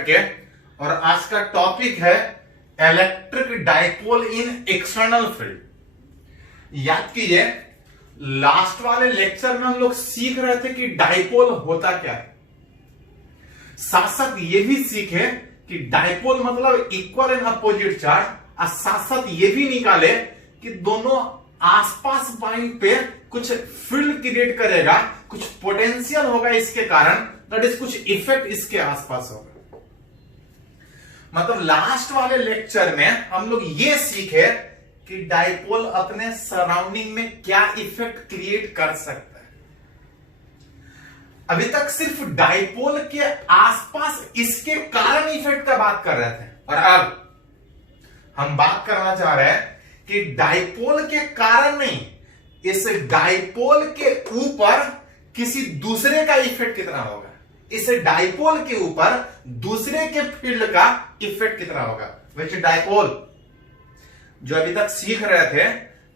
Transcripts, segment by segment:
करके। और आज का टॉपिक है इलेक्ट्रिक डाइपोल इन एक्सटर्नल फील्ड। याद कीजिए, लास्ट वाले लेक्चर में हम लोग सीख रहे थे कि डाइपोल होता क्या है, साथ साथ ये भी सीखे कि डाइपोल मतलब इक्वल एंड अपोजिट चार्ज, और साथ साथ ये भी निकाले कि दोनों आसपास पॉइंट पे कुछ फील्ड क्रिएट करेगा, कुछ पोटेंशियल होगा इसके कारण, दैट इज कुछ इफेक्ट इसके आसपास होगा। मतलब लास्ट वाले लेक्चर में हम लोग ये सीखे कि डाइपोल अपने सराउंडिंग में क्या इफेक्ट क्रिएट कर सकता है। अभी तक सिर्फ डाइपोल के आसपास इसके कारण इफेक्ट का बात कर रहे थे, और अब हम बात करना चाह रहे हैं कि डाइपोल के कारण नहीं, इस डाइपोल के ऊपर किसी दूसरे का इफेक्ट कितना होगा, इस डाइपोल के ऊपर दूसरे के फील्ड का इफेक्ट कितना होगा। वैसे डाइपोल जो अभी तक सीख रहे थे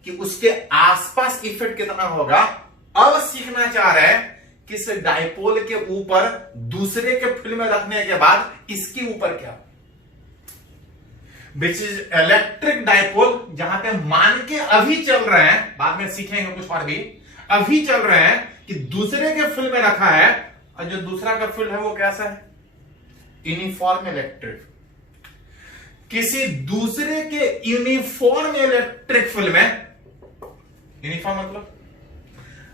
कि उसके आसपास इफेक्ट कितना होगा, अब सीखना चाह रहे हैं कि इस डाइपोल के ऊपर दूसरे के फील्ड में रखने के बाद इसके ऊपर क्या, विच इज इलेक्ट्रिक डाइपोल, जहां पे मान के अभी चल रहे हैं, बाद में सीखेंगे कुछ और भी, अभी चल रहे हैं कि दूसरे के फील्ड में रखा है, और जो दूसरा का फील्ड है वो कैसा है, यूनिफॉर्म इलेक्ट्रिक। किसी दूसरे के यूनिफॉर्म इलेक्ट्रिक फील्ड में, यूनिफॉर्म मतलब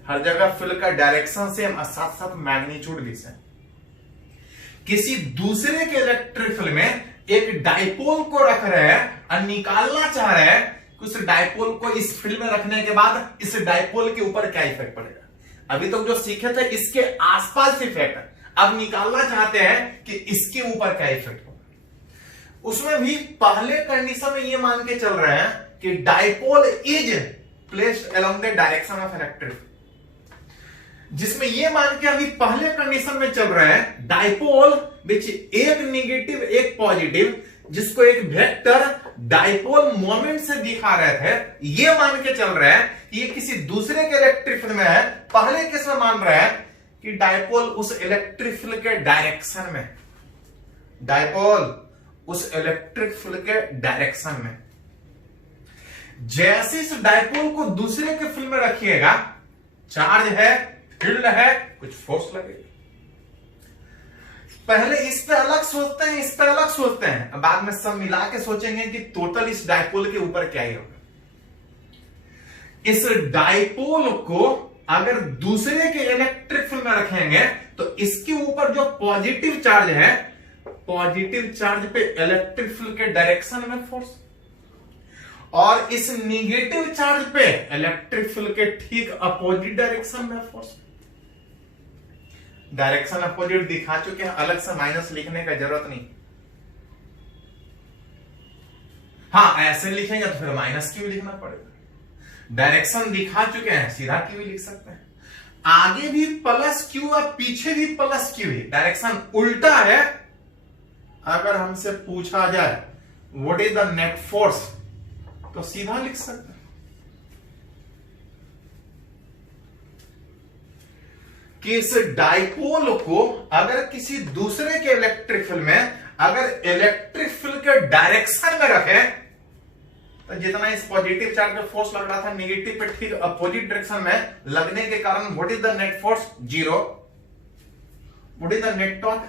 हर जगह फील्ड का डायरेक्शन सेम और साथ साथ मैग्नीट्यूड भी सेम। किसी दूसरे के इलेक्ट्रिक फील्ड में एक डाइपोल को रख रहे हैं और निकालना चाह रहे हैं कि उस डाइपोल को इस फील्ड में रखने के बाद इस डाइपोल के ऊपर क्या इफेक्ट पड़ेगा। अभी तक जो सीखे थे इसके आसपास इफेक्ट, अब निकालना चाहते हैं कि इसके ऊपर क्या इफेक्ट होगा। उसमें भी पहले कंडीशन में ये मान के चल रहे हैं कि dipole is placed along the direction of electric, जिसमें ये मान के अभी पहले कंडीशन में चल रहे हैं डाइपोल विच एक नेगेटिव एक पॉजिटिव, जिसको एक वेक्टर डाइपोल मोमेंट से दिखा रहे थे, ये मान के चल रहे हैं ये किसी दूसरे के इलेक्ट्रिक फील्ड में है। पहले केस में मान रहे हैं कि डाइपोल उस इलेक्ट्रिक फील्ड के डायरेक्शन में, डाइपोल उस इलेक्ट्रिक फील्ड के डायरेक्शन में, जैसे इस डाइपोल को दूसरे के फील्ड में रखिएगा, चार्ज है, फील्ड है, कुछ फोर्स लगेगी। पहले इस पे अलग सोचते हैं, इस पे अलग सोचते हैं, बाद में सब मिला के सोचेंगे कि टोटल इस डाइपोल के ऊपर क्या ही होगा। इस डाइपोल को अगर दूसरे के इलेक्ट्रिक फील्ड में रखेंगे तो इसके ऊपर जो पॉजिटिव चार्ज है, पॉजिटिव चार्ज पे इलेक्ट्रिक फील्ड के डायरेक्शन में फोर्स, और इस निगेटिव चार्ज पे इलेक्ट्रिक फील्ड के ठीक अपोजिट डायरेक्शन में फोर्स। डायरेक्शन अपोजिट दिखा चुके हैं, अलग से माइनस लिखने का जरूरत नहीं। हाँ, ऐसे लिखेंगे तो फिर माइनस क्यू लिखना पड़ेगा। डायरेक्शन दिखा चुके हैं, सीधा क्यू भी लिख सकते हैं। आगे भी प्लस क्यू और पीछे भी प्लस क्यू ही, डायरेक्शन उल्टा है। अगर हमसे पूछा जाए what is the net force, तो सीधा लिख सकते हैं कि इस डाइपोल को अगर किसी दूसरे के इलेक्ट्रिक फील्ड में, अगर इलेक्ट्रिक फील्ड के डायरेक्शन में रखें, तो जितना इस पॉजिटिव चार्ज पे फोर्स लग रहा था, नेगेटिव पे ठीक अपोजिट डायरेक्शन में लगने के कारण what is the net force, 0। What is the net torque,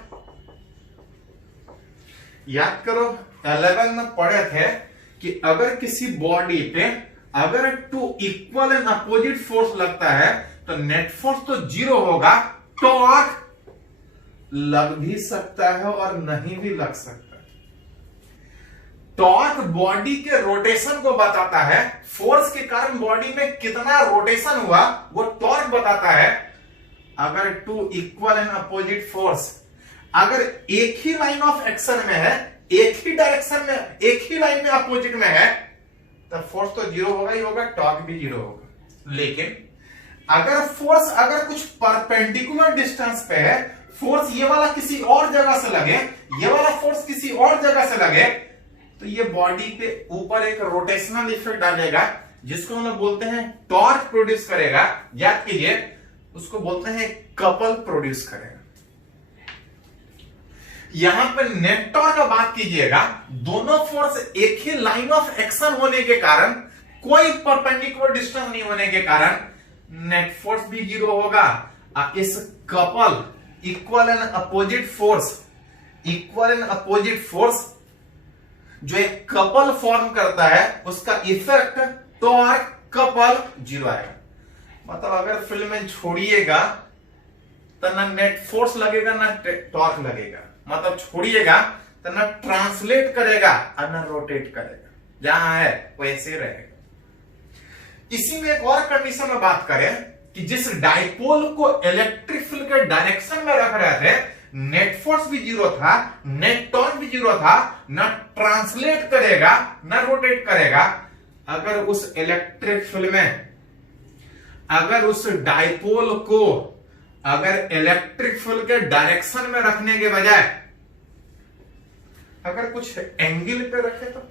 याद करो 11 में पढ़े थे कि अगर किसी बॉडी पे अगर 2 इक्वल एंड अपोजिट फोर्स लगता है तो नेट फोर्स तो 0 होगा, टॉर्क लग भी सकता है और नहीं भी लग सकता है। टॉर्क बॉडी के रोटेशन को बताता है, फोर्स के कारण बॉडी में कितना रोटेशन हुआ वो टॉर्क बताता है। अगर 2 इक्वल एंड अपोजिट फोर्स अगर एक ही लाइन ऑफ एक्शन में है, एक ही डायरेक्शन में, एक ही लाइन में अपोजिट में है, तो फोर्स तो 0 होगा ही होगा, टॉर्क भी 0 होगा। लेकिन अगर फोर्स अगर कुछ परपेंडिकुलर डिस्टेंस पे है, फोर्स ये वाला किसी और जगह से लगे, ये वाला फोर्स किसी और जगह से लगे, तो ये बॉडी पे ऊपर एक रोटेशनल इफेक्ट डालेगा, जिसको हम लोग बोलते हैं टॉर्क प्रोड्यूस करेगा। याद कीजिए, उसको बोलते हैं कपल प्रोड्यूस करेगा। यहां पर नेट टॉर्क का बात कीजिएगा, दोनों फोर्स एक ही लाइन ऑफ एक्शन होने के कारण, कोई परपेंडिकुलर डिस्टेंस नहीं होने के कारण नेट फोर्स भी जीरो होगा। इस couple equal and opposite force जो एक कपल फॉर्म करता है उसका इफेक्ट टॉर्क कपल जीरो आएगा। मतलब अगर फिल्म में छोड़िएगा तो ना नेट फोर्स लगेगा ना टॉर्क लगेगा, मतलब छोड़िएगा तो ना ट्रांसलेट करेगा और ना रोटेट करेगा, जहां है वैसे रहेगा। इसी में एक और कंडीशन में बात करें कि जिस डाइपोल को इलेक्ट्रिक फील्ड के डायरेक्शन में रख रहे थे, नेट फोर्स भी जीरो था, नेट टॉर्क भी जीरो था, ना ट्रांसलेट करेगा ना रोटेट करेगा। अगर उस इलेक्ट्रिक फील्ड में, अगर उस डाइपोल को अगर इलेक्ट्रिक फील्ड के डायरेक्शन में रखने के बजाय अगर कुछ एंगल पे रखे तो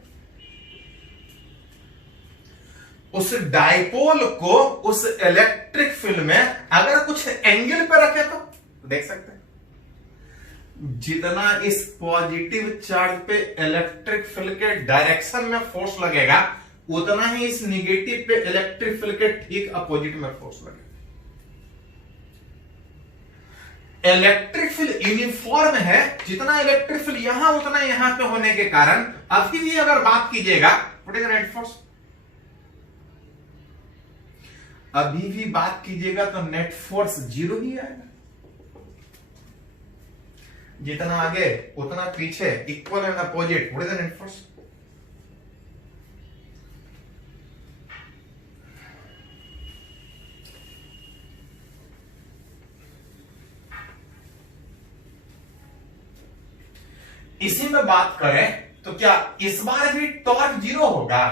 उस डाइपोल को उस इलेक्ट्रिक फील्ड में अगर कुछ एंगल पे रखे तो देख सकते हैं जितना इस पॉजिटिव चार्ज पे इलेक्ट्रिक फील्ड के डायरेक्शन में फोर्स लगेगा उतना ही इस निगेटिव पे इलेक्ट्रिक फील्ड के ठीक अपोजिट में फोर्स लगेगा। इलेक्ट्रिक फील्ड यूनिफॉर्म है, जितना इलेक्ट्रिक फील्ड यहां उतना यहां पे होने के कारण अभी भी अगर बात कीजिएगा व्हाट इज नेट फोर्स, अभी भी बात कीजिएगा तो नेट फोर्स जीरो ही आएगा। जितना आगे उतना पीछे, equal and opposite, what is net force. इसी में बात करें तो क्या इस बार भी टॉर्क जीरो होगा?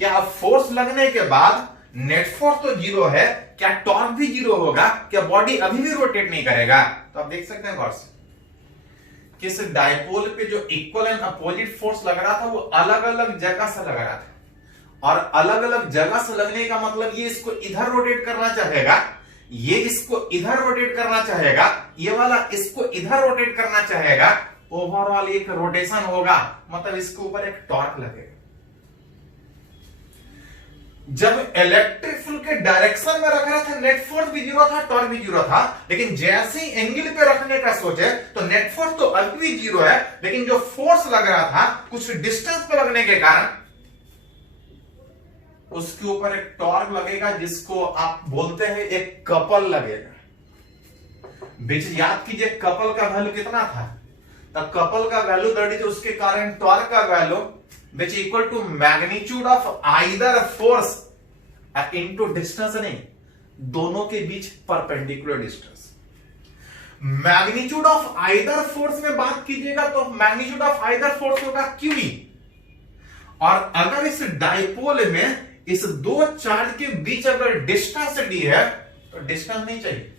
क्या फोर्स लगने के बाद नेट फोर्स तो जीरो है, क्या टॉर्क भी जीरो होगा? क्या बॉडी अभी भी रोटेट नहीं करेगा? तो आप देख सकते हैं गौर से किस डाइपोल पे जो इक्वल एंड अपोजिट फोर्स लग रहा था वो अलग अलग जगह से लग रहा था, और अलग अलग जगह से लगने का मतलब ये इसको इधर रोटेट करना चाहेगा, ये इसको इधर रोटेट करना चाहेगा, ये वाला इसको इधर रोटेट करना चाहेगा, ओवरऑल एक रोटेशन होगा, मतलब इसके ऊपर एक टॉर्क लगेगा। जब इलेक्ट्रिक फील्ड के डायरेक्शन में रख रहा था नेट फोर्स भी जीरो था, टॉर्क भी जीरो था, लेकिन जैसे ही एंगल पे रखने का सोचे तो नेट फोर्स तो अभी भी जीरो है, लेकिन जो फोर्स लग रहा था कुछ डिस्टेंस पे लगने के कारण उसके ऊपर एक टॉर्क लगेगा, जिसको आप बोलते हैं एक कपल लगेगा। बीच याद कीजिए कपल का वैल्यू कितना था, तो कपल का वैल्यू दैट इज उसके कारण टॉर्क का value which equal to magnitude of either force into distance, नहीं, दोनों के बीच perpendicular distance. Magnitude of either force में बात कीजिएगा तो मैग्नीट्यूड ऑफ आइदर फोर्स होगा QE, और अगर इस डाइपोल में इस दो चार्ज के बीच अगर डिस्टेंस D है तो डिस्टेंस नहीं चाहिए,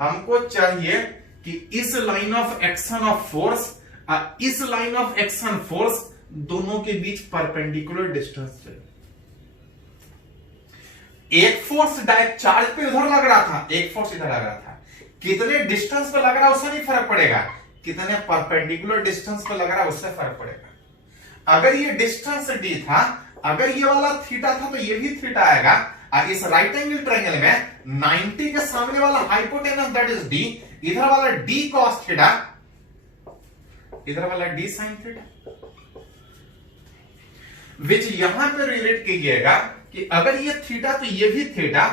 हमको चाहिए कि इस line of action of force और इस लाइन ऑफ एक्शन फोर्स दोनों के बीच परपेंडिकुलर डिस्टेंस चाहिए। एक फोर्स डायरेक्ट चार्ज पे उधर लग रहा था, एक फोर्स इधर लग रहा था, कितने डिस्टेंस पे लग रहा है उससे नहीं फर्क पड़ेगा, कितने परपेंडिकुलर डिस्टेंस पे लग रहा है उससे फर्क पड़ेगा। अगर ये डिस्टेंस D था, अगर ये वाला थीटा था तो ये भी थीटा आएगा, और इस राइट एंगल ट्रायंगल में 90 के सामने वाला हाइपोटेनस दैट इज D, इधर वाला D cos थीटा, इधर वाला D sin थीटा, विच यहां पे रिलेट कीजिएगा कि अगर ये थीटा तो ये भी थीटा,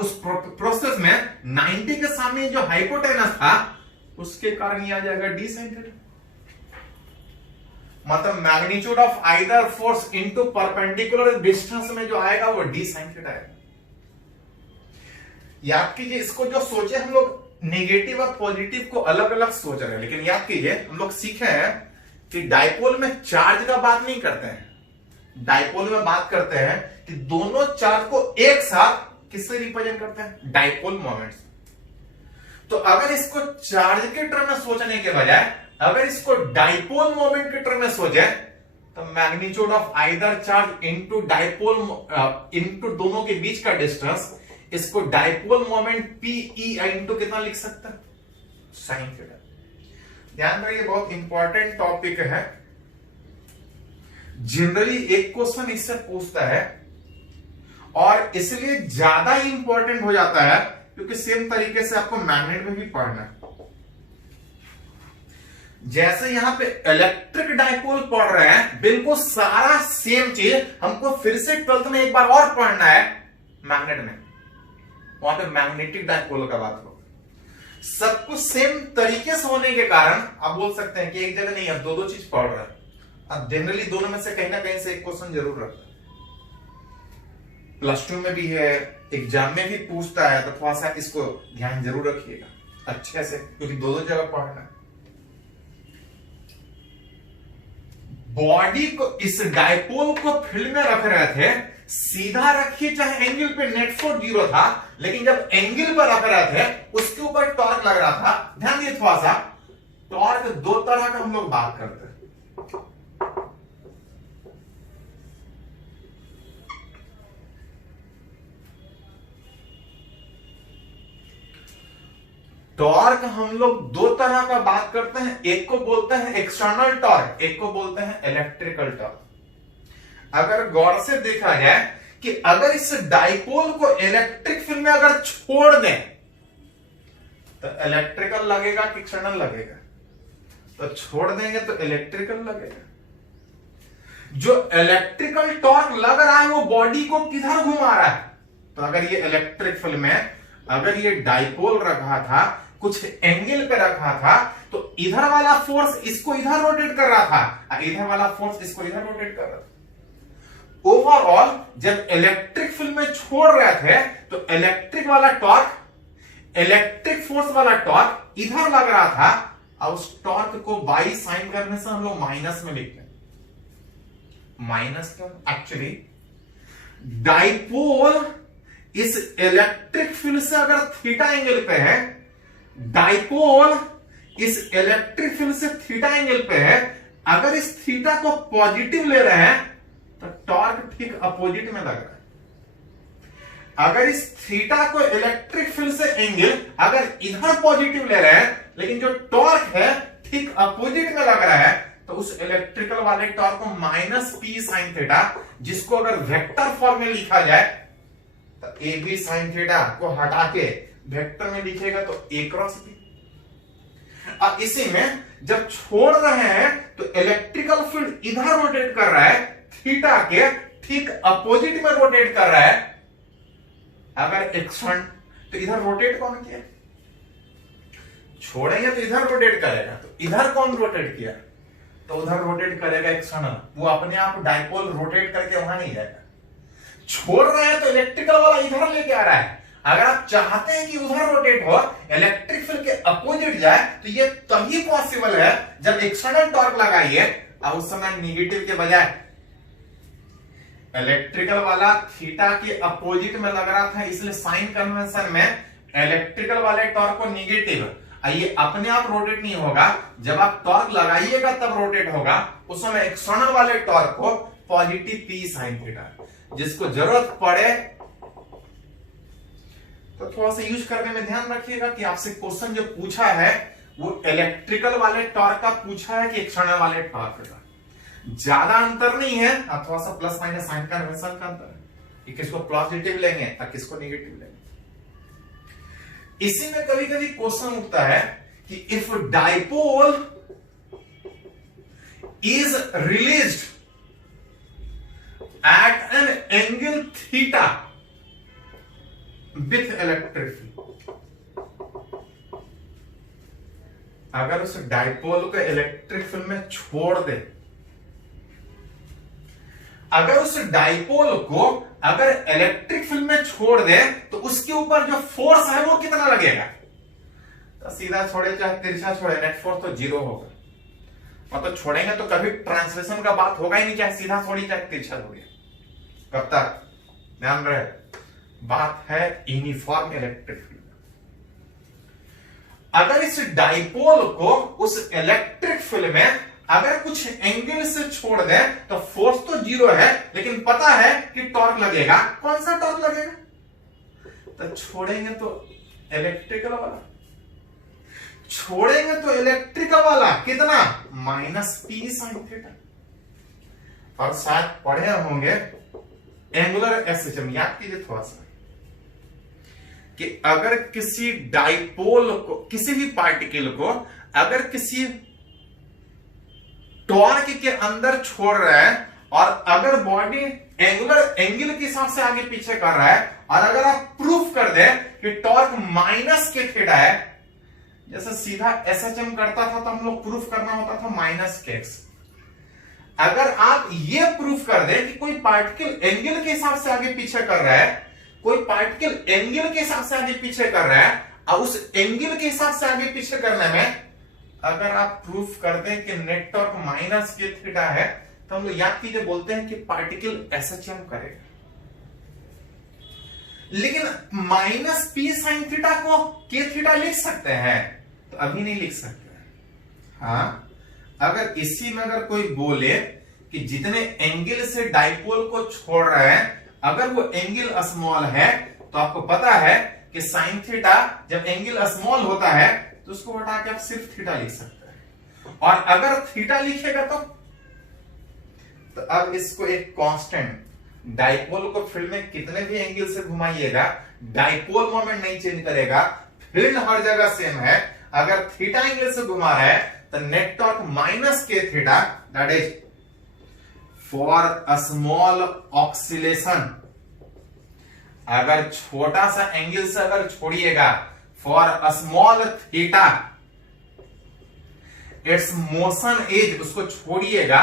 उस प्रोसेस में 90 के सामने जो हाइपोटेनस था उसके कारण ये आ जाएगा D sin थीटा। मतलब magnitude of either force into perpendicular distance में जो आएगा वो D sin थीटा है। याद कीजिए, इसको जो सोचे हम लोग नेगेटिव और पॉजिटिव को अलग अलग सोच रहे हैं, लेकिन याद कीजिए हम लोग सीखे हैं कि डाइपोल में चार्ज का बात नहीं करते हैं, डाइपोल में बात करते हैं कि दोनों चार्ज को एक साथ किससे रिप्रेजेंट करते हैं, डाइपोल मोमेंट्स। तो अगर इसको चार्ज के टर्म में सोचने के बजाय अगर इसको डाइपोल मोमेंट के टर्म में सोचे तो magnitude of either charge into dipole into दोनों के बीच का डिस्टेंस, इसको डाइपोल मोमेंट PE इनटू कितना लिख सकते हैं, साइन थीटा। ध्यान रखिए, बहुत इंपॉर्टेंट टॉपिक है। जनरली एक क्वेश्चन इससे पूछता है और इसलिए ज्यादा इंपॉर्टेंट हो जाता है क्योंकि सेम तरीके से आपको मैग्नेट में भी पढ़ना है। जैसे यहां पे इलेक्ट्रिक डाइपोल पढ़ रहे हैं, बिल्कुल सारा सेम चीज हमको फिर से 12th में एक बार और पढ़ना है मैग्नेट में। वहां पे मैग्नेटिक डाइपोल का बात हो, सब कुछ सेम तरीके से होने के कारण आप बोल सकते हैं कि एक जगह नहीं, अब दो दो चीज पढ़ रहे हैं। अब जनरली दोनों में से कहीं ना कहीं से एक क्वेश्चन जरूर रहता है। +2 में भी है, एग्जाम में भी पूछता है, तो थोड़ा सा इसको ध्यान जरूर रखिएगा अच्छे से, क्योंकि दो दो जगह पढ़ना है। बॉडी को, इस डाइपोल को फील्ड में रख रहे थे, सीधा रखिए चाहे एंगल पे, नेट फोर्स 0 था, लेकिन जब एंगल पर रख रहे थे उसके ऊपर टॉर्क लग रहा था। ध्यान दिए थोड़ा सा, टॉर्क दो तरह का हम लोग बात करते हैं। टॉर्क हम लोग दो तरह का बात करते हैं, एक को बोलते हैं एक्सटर्नल टॉर्क, एक को बोलते हैं इलेक्ट्रिकल टॉर्क। अगर गौर से देखा जाए कि अगर इस डाइपोल को इलेक्ट्रिक फील्ड में अगर छोड़ दें तो इलेक्ट्रिकल लगेगा कि एक्सटर्नल लगेगा? तो छोड़ देंगे तो इलेक्ट्रिकल लगेगा। जो इलेक्ट्रिकल टॉर्क लग रहा है वो बॉडी को किधर घुमा रहा है? तो अगर ये इलेक्ट्रिक फील्ड में अगर ये डाइपोल रखा था, कुछ एंगल पे रखा था, तो इधर वाला फोर्स इसको इधर रोटेट कर रहा था, इधर वाला फोर्स इसको इधर रोटेट कर रहा था। ओवरऑल जब इलेक्ट्रिक फील्ड में छोड़ रहे थे तो इलेक्ट्रिक वाला टॉर्क, इलेक्ट्रिक फोर्स वाला टॉर्क इधर लग रहा था, और उस टॉर्क को बाई साइन करने से हम लोग माइनस में लिखते हैं। माइनस क्यों? एक्चुअली डाइपोल इस इलेक्ट्रिक फील्ड से अगर थीटा एंगल पे है, डाइपोल इस इलेक्ट्रिक फील्ड से थीटा एंगल पे है, अगर इस थीटा को पॉजिटिव ले रहे हैं तो टॉर्क ठीक अपोजिट में लग रहा है। अगर इस थीटा को इलेक्ट्रिक फील्ड से एंगल अगर इधर पॉजिटिव ले रहे हैं, लेकिन जो टॉर्क है ठीक अपोजिट में लग रहा है, तो उस इलेक्ट्रिकल वाले टॉर्क को माइनस पी साइन थीटा, जिसको अगर वेक्टर फॉर्म में लिखा जाए तो ए बी साइन थीटा को हटा के वेक्टर में लिखेगा तो ए क्रॉस बी। अब इसी में जब छोड़ रहे हैं तो इलेक्ट्रिकल फील्ड इधर रोटेट कर रहा है, थीटा के ठीक अपोजिट में रोटेट कर रहा है। अगर एक्शन तो इधर रोटेट कौन किया? छोड़ेंगे तो इधर रोटेट करेगा, तो इधर कौन रोटेट किया? तो उधर रोटेट करेगा एक्सटर्नल। वो अपने आप डाइपोल रोटेट करके वहां नहीं जाएगा। छोड़ रहे हैं तो इलेक्ट्रिकल वाला इधर लेके आ रहा है। अगर आप चाहते हैं कि उधर रोटेट हो, इलेक्ट्रिक फील्ड के अपोजिट जाए, तो ये तभी पॉसिबल है जब एक्सटर्नल टॉर्क लगाइए और उस समय नेगेटिव के बजाय इलेक्ट्रिकल वाला थीटा के अपोजिट में लग रहा था, इसलिए साइन कन्वेंशन में इलेक्ट्रिकल वाले टॉर्क को नेगेटिव, ये अपने आप रोटेट नहीं होगा, जब आप टॉर्क लगाइएगा तब रोटेट होगा। उस समय एक्सटर्नल वाले टॉर्क को पॉजिटिव पी साइन थीटा, जिसको जरूरत पड़े तो थोड़ा सा यूज करने में ध्यान रखिएगा कि आपसे क्वेश्चन जो पूछा है वो इलेक्ट्रिकल वाले टॉर्क का पूछा है कि एक्सटर्नल वाले टॉर्क का। ज्यादा अंतर नहीं है, थोड़ा सा प्लस माइनस साइन कन्वेंशन का अंतर है कि किसको पॉजिटिव लेंगे और किसको नेगेटिव लेंगे। इसी में कभी कभी क्वेश्चन उठता है कि if dipole is released at an angle theta with electric field, अगर उस डाइपोल को इलेक्ट्रिक फील्ड में छोड़ दे, अगर उस डाइपोल को अगर इलेक्ट्रिक फील्ड में छोड़ दे तो उसके ऊपर जो फोर्स है वो कितना लगेगा? तो सीधा छोड़े चाहे तिरछा छोड़े, नेट फोर्स तो 0 होगा। मतलब छोड़ेंगे तो कभी ट्रांसलेशन का बात होगा ही नहीं, चाहे सीधा छोड़ी चाहे तिरछा छोड़िए। कब तक? ध्यान रहे, बात है यूनिफॉर्म इलेक्ट्रिक फील्ड। अगर इस डाइपोल को उस इलेक्ट्रिक फील्ड में अगर कुछ एंगल से छोड़ दे तो फोर्स तो 0 है, लेकिन पता है कि टॉर्क लगेगा। कौन सा टॉर्क लगेगा? तो छोड़ेंगे तो इलेक्ट्रिकल वाला। छोड़ेंगे तो इलेक्ट्रिकल वाला कितना, माइनस पी साइन थीटा। और शायद पढ़े होंगे एंगुलर एसएचएम, याद कीजिए थोड़ा सा, कि अगर किसी डाइपोल को, किसी भी पार्टिकल को अगर किसी टॉर्क के अंदर छोड़ रहा है और अगर बॉडी एंगुलर एंगल के हिसाब से आगे पीछे कर रहा है, और अगर आप प्रूफ कर दें कि टॉर्क माइनस के थीटा है, जैसे सीधा एसएचएम करता था तो हम लोग प्रूफ करना होता था माइनस के एक्स। अगर आप ये प्रूफ कर दें कि कोई पार्टिकल एंगल के हिसाब से आगे पीछे कर रहा है, कोई पार्टिकल एंगल के हिसाब से आगे पीछे कर रहा है, और उस एंगल के हिसाब से आगे पीछे करने में अगर आप प्रूफ कर दें कि net torque minus k theta है, तो हम लोग याद कीजिए बोलते हैं कि पार्टिकल एसएचएम करेगा। लेकिन माइनस पी साइन थीटा को के थीटा लिख सकते हैं, तो अभी नहीं लिख सकते। हाँ, अगर इसी में अगर कोई बोले कि जितने एंगल से डाइपोल को छोड़ रहे हैं अगर वो एंगल स्मॉल है, तो आपको पता है कि साइन थीटा जब एंगल स्मॉल होता है तो उसको हटा के आप सिर्फ थीटा लिख सकते हैं। और अगर थीटा लिखेगा तो अब इसको एक कांस्टेंट, डाइपोल को फील्ड में कितने भी एंगल से घुमाइएगा डाइपोल मोमेंट नहीं चेंज करेगा, फील्ड हर जगह सेम है। अगर थीटा एंगल से घुमा रहा है तो net torque minus k theta, that is for a small oscillation. अगर छोटा सा एंगल से अगर छोड़िएगा, for a small theta it's motion is, उसको छोड़िएगा,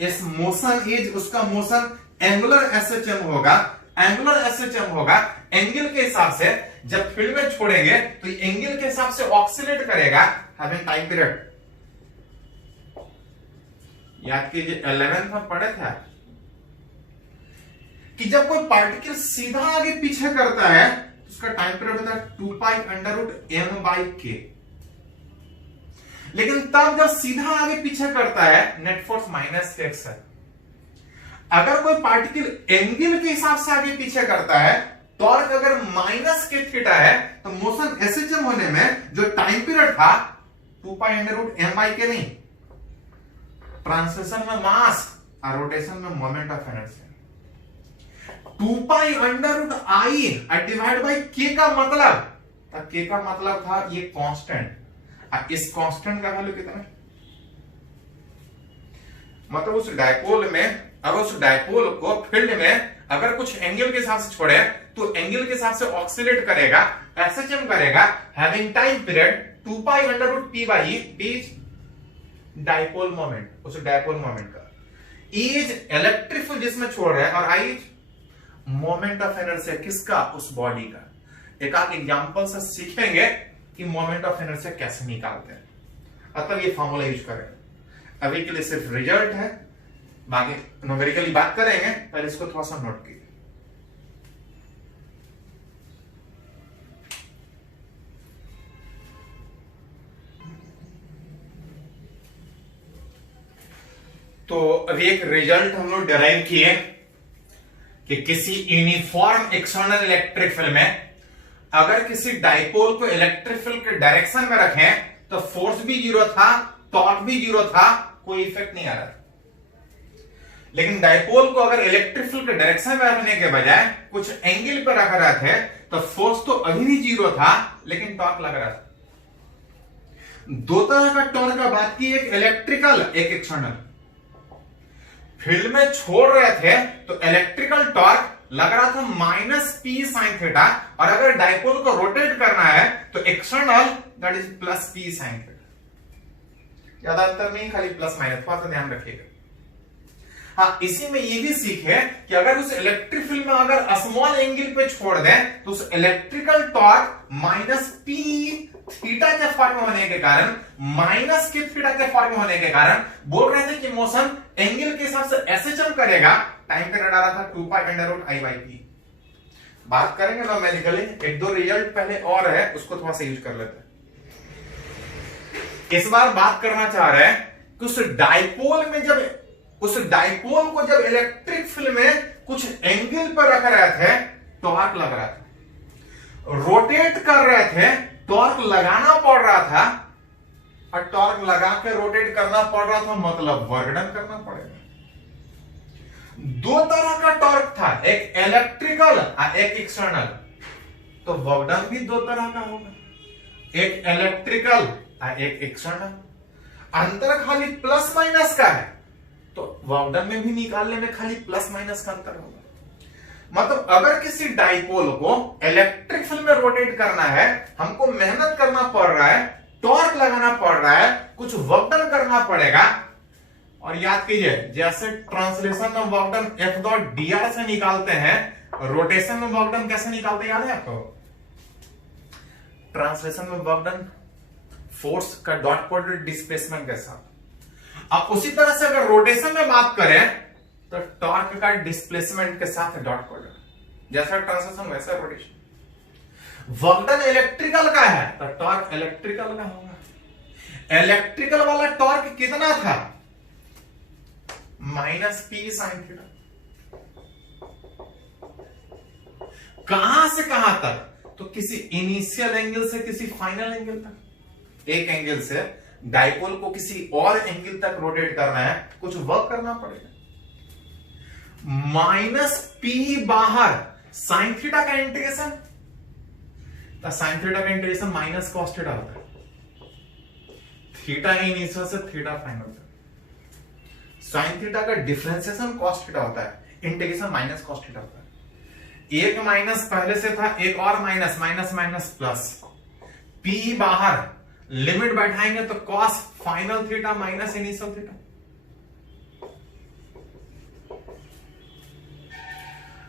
इस मोशन इज, उसका मोशन एंगुलर एसएचएम होगा। एंगुलर एसएचएम होगा एंगल के हिसाब से, जब फील्ड में छोड़ेंगे तो एंगल के हिसाब से ऑक्सिलेट करेगा हैविंग टाइम पीरियड। याद कीजिए 11th में पढ़े थे कि जब कोई पार्टिकल सीधा आगे पीछे करता है तो उसका टाइम पीरियड होता है 2 pi under root M by K. लेकिन तब जब सीधा आगे पीछे करता है net force minus K X है। अगर कोई पार्टिकल एंगल के हिसाब से आगे पीछे करता है, टॉर्क अगर माइनस के थीटा है, तो मोशन एसएचएम होने में जो टाइम पीरियड था 2 pi under root M by K नहीं, ट्रांसलेशन में मास और रोटेशन में moment of inertia. 2 pi under root I divide by K का मतलब, के का मतलब था ये कांस्टेंट, और इस कांस्टेंट का वैल्यू कितना है, मतलब उस डाइपोल में, अगर उस डाइपोल को फील्ड में अगर कुछ एंगल के हिसाब से छोड़े तो एंगल के हिसाब से ऑक्सिलेट करेगा, एसएचएम करेगा having time period 2 pi under root P by बीच डाइपोल मोमेंट, उस डाइपोल मोमेंट का इज इलेक्ट्रिक फील्ड जिसमें छोड़ रहे हैं, और आई मोमेंट ऑफ इनर्शिया किसका, उस बॉडी का। एक आध एग्जांपल से सीखेंगे कि मोमेंट ऑफ इनर्शिया कैसे निकालते हैं, अब ये फॉर्मूला यूज करेंगे। अभी के लिए सिर्फ रिजल्ट है, बाकी न्यूमेरिकली बात करेंगे, पहले इसको थोड़ा सा नोट कीजिए। तो अभी एक रिजल्ट हम लोग डिराइव किए कि किसी यूनिफॉर्म एक्सटर्नल इलेक्ट्रिक फील्ड में अगर किसी डाइपोल को इलेक्ट्रिक फील्ड के डायरेक्शन में रखें तो फोर्स भी जीरो था, टॉर्क भी जीरो था, कोई इफेक्ट नहीं आ रहा। लेकिन डाइपोल को अगर इलेक्ट्रिक फील्ड के डायरेक्शन में रखने के बजाय कुछ एंगल पर रख रहे थे तो फोर्स तो अभी भी जीरो था लेकिन टॉर्क लग रहा था। दो तरह का टॉर्क का बात की, एक इलेक्ट्रिकल एक एक्सटर्नल। फील्ड में छोड़ रहे थे तो इलेक्ट्रिकल टॉर्क लग रहा था माइनस पी साइन थीटा, और अगर डाइपोल को रोटेट करना है तो external that is plus p sine theta. ज्यादा अंतर नहीं, खाली प्लस माइनस, थोड़ा सा ध्यान रखिएगा। हाँ, इसी में ये भी सीखे कि अगर उस इलेक्ट्रिक फील्ड में अगर स्मॉल एंगल पे छोड़ दें तो उस electrical torque minus P theta के फॉर्म में होने के कारण, माइनस के थीटा के फॉर्म में होने के कारण बोल रहे थे कि मोशन एंगल के हिसाब से एसएचएम करेगा। टाइम पीरियड आ रहा था 2 pi under root I by P. बात करेंगे न्यूमेरिकली, एक दो रिजल्ट पहले और है, उसको थोड़ा सा यूज कर लेते हैं। इस बार बात करना चाह रहे हैं कि उस डाइपोल में जब उस डाइपोल को जब इलेक्ट्रिक फील्ड में कुछ एंगल पर रख रहे थे टॉर्क लग रहा था, रोटेट कर रहे थे टॉर्क लगाना पड़ रहा था, और टॉर्क लगा के रोटेट करना पड़ रहा था, मतलब वर्क डन करना पड़ेगा। दो तरह का टॉर्क था, एक इलेक्ट्रिकल और एक एक्सटर्नल, तो वर्क डन भी दो तरह का होगा, एक इलेक्ट्रिकल और एक एक्सटर्नल। अंतर खाली प्लस माइनस का है, तो वर्क डन में भी निकालने में खाली प्लस माइनस का अंतर होगा। मतलब अगर किसी डाइपोल को इलेक्ट्रिक फील्ड में रोटेट करना है, हमको मेहनत करना पड़ रहा है, टॉर्क लगाना पड़ रहा है, कुछ वर्क डन करना पड़ेगा। और याद कीजिए, जैसे ट्रांसलेशन में work done F dot dr से निकालते हैं, रोटेशन में वर्क डन कैसे निकालते हैं याद है आपको? ट्रांसलेशन में वर्क डन फोर्स का डॉट प्रोडक्ट डिस्प्लेसमेंट के साथ। अब उसी तरह से अगर रोटेशन में बात करें तो टॉर्क का डिस्प्लेसमेंट के साथ डॉट प्रोडक्ट, जैसा ट्रांसलेशन वैसा रोटेशन। वर्क डन इलेक्ट्रिकल का है तो टॉर्क इलेक्ट्रिकल का होगा। इलेक्ट्रिकल वाला टॉर्क कितना था? Minus P sine theta. कहां से कहां तक? तो किसी इनिशियल एंगल से किसी फाइनल एंगल तक। एक एंगल से डाइपोल को किसी और एंगल तक रोटेट करना है, कुछ वर्क करना पड़ेगा। माइनस पी बाहर, साइन थीटा का इंटीग्रेशन, तो साइन थीटा का इंटीग्रेशन माइनस कॉस थीटा होता है। थीटा इनिशियल से थीटा फाइनल तक। साइन थीटा का डिफरेंशिएशन कॉस थीटा होता है, इंटीग्रेशन माइनस कॉस थीटा होता है। एक माइनस पहले से था, एक और minus, minus minus plus, P बाहर, लिमिट बैठाएंगे तो cos final theta minus initial theta.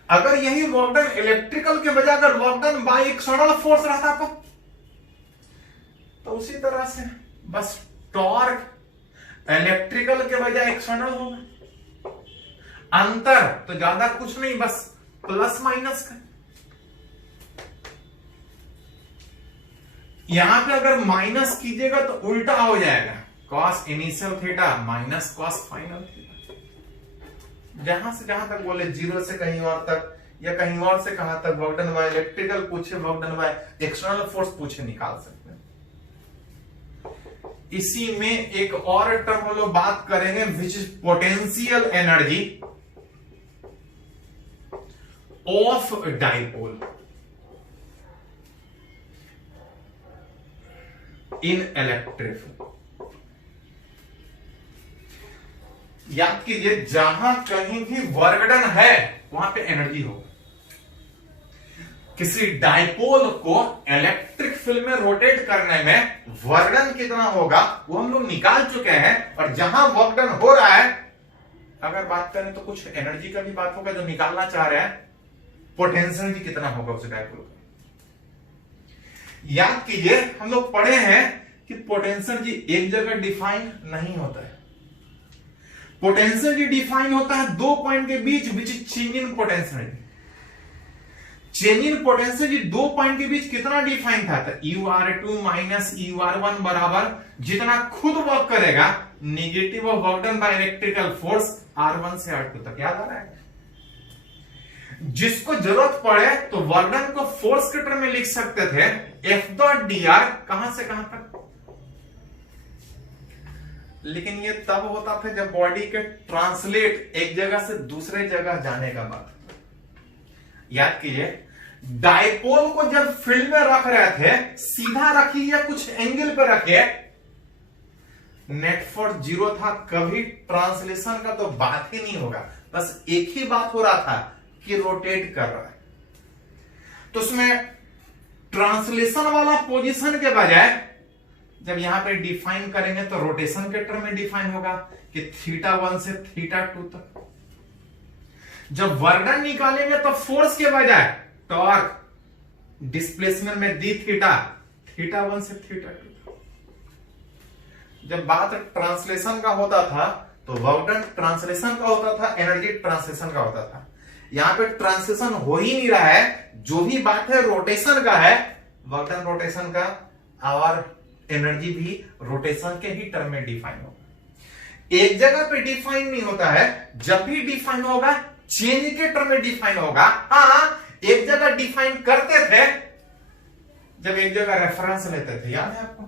अगर यही वर्क डन इलेक्ट्रिकल के बजाय अगर work done by external force रहता तो उसी तरह से बस टॉर्क इलेक्ट्रिकल के बजाय एक्सटर्नल होगा। अंतर तो ज्यादा कुछ नहीं, बस प्लस माइनस का। यहां पे अगर माइनस कीजिएगा तो उल्टा हो जाएगा, cos initial theta minus cos final theta. जहां से जहां तक बोले, जीरो से कहीं और तक या कहीं और से कहां तक, वर्क डन बाय इलेक्ट्रिकल पूछे, work done by external force पूछे, निकाल सकते हैं। इसी में एक और टर्म हम लोग बात करेंगे, which is potential energy of dipole in electric field. याद कीजिए, जहां कहीं भी वर्क डन है वहां पे एनर्जी होगा। किसी डाइपोल को इलेक्ट्रिक फील्ड में रोटेट करने में वर्क डन कितना होगा वो हम लोग निकाल चुके हैं। और जहां वर्क डन हो रहा है, अगर बात करें तो कुछ एनर्जी का भी बात होगा जो निकालना चाह रहे हैं, पोटेंशियल कितना होगा उस डाइपोल का। याद कीजिए, हम लोग पढ़े हैं कि पोटेंशियल एक जगह डिफाइन नहीं होता है। पोटेंशियल डिफाइन होता है दो पॉइंट के बीच, which is change in potential. Change in potential दो पॉइंट के बीच कितना डिफाइन था? UR2 माइनस UR1 बराबर जितना खुद वर्क करेगा negative of work done by electrical force R1 से R2 तक। याद आ रहा है? जिसको जरूरत पड़े तो वर्क डन को फोर्स के टर्म में लिख सकते थे, F डॉट dr कहां से कहां तक। लेकिन ये तब होता था जब बॉडी के ट्रांसलेट एक जगह से दूसरे जगह जाने का बात। याद कीजिए, डाइपोल को जब फील्ड में रख रहे थे, सीधा रखिए या कुछ एंगल पे रखिए, नेट फोर्स जीरो था। कभी ट्रांसलेशन का तो बात ही नहीं होगा, बस एक ही बात हो रहा था कि रोटेट कर रहा है। तो उसमें ट्रांसलेशन वाला पोजीशन के बजाय जब यहां पे डिफाइन करेंगे तो रोटेशन के टर्म में डिफाइन होगा कि θ1 से θ2 तक। जब वर्क डन निकालेंगे तो फोर्स के बजाय टॉर्क डिस्प्लेसमेंट में दी थीटा, θ1 से θ2। जब बात ट्रांसलेशन का होता था तो वर्क डन ट्रांसलेशन का होता था, एनर्जी ट्रांसलेशन का होता था। यहां पे ट्रांसलेशन हो ही नहीं रहा है, जो भी बात है रोटेशन का है, वर्क डन रोटेशन का, और एनर्जी भी रोटेशन के ही टर्म में डिफाइन होगा। एक जगह पे डिफाइन नहीं होता है, जब भी डिफाइन होगा चेंज के टर्म में डिफाइन होगा। हाँ, एक जगह डिफाइन करते थे जब एक जगह रेफरेंस लेते थे, याद है आपको?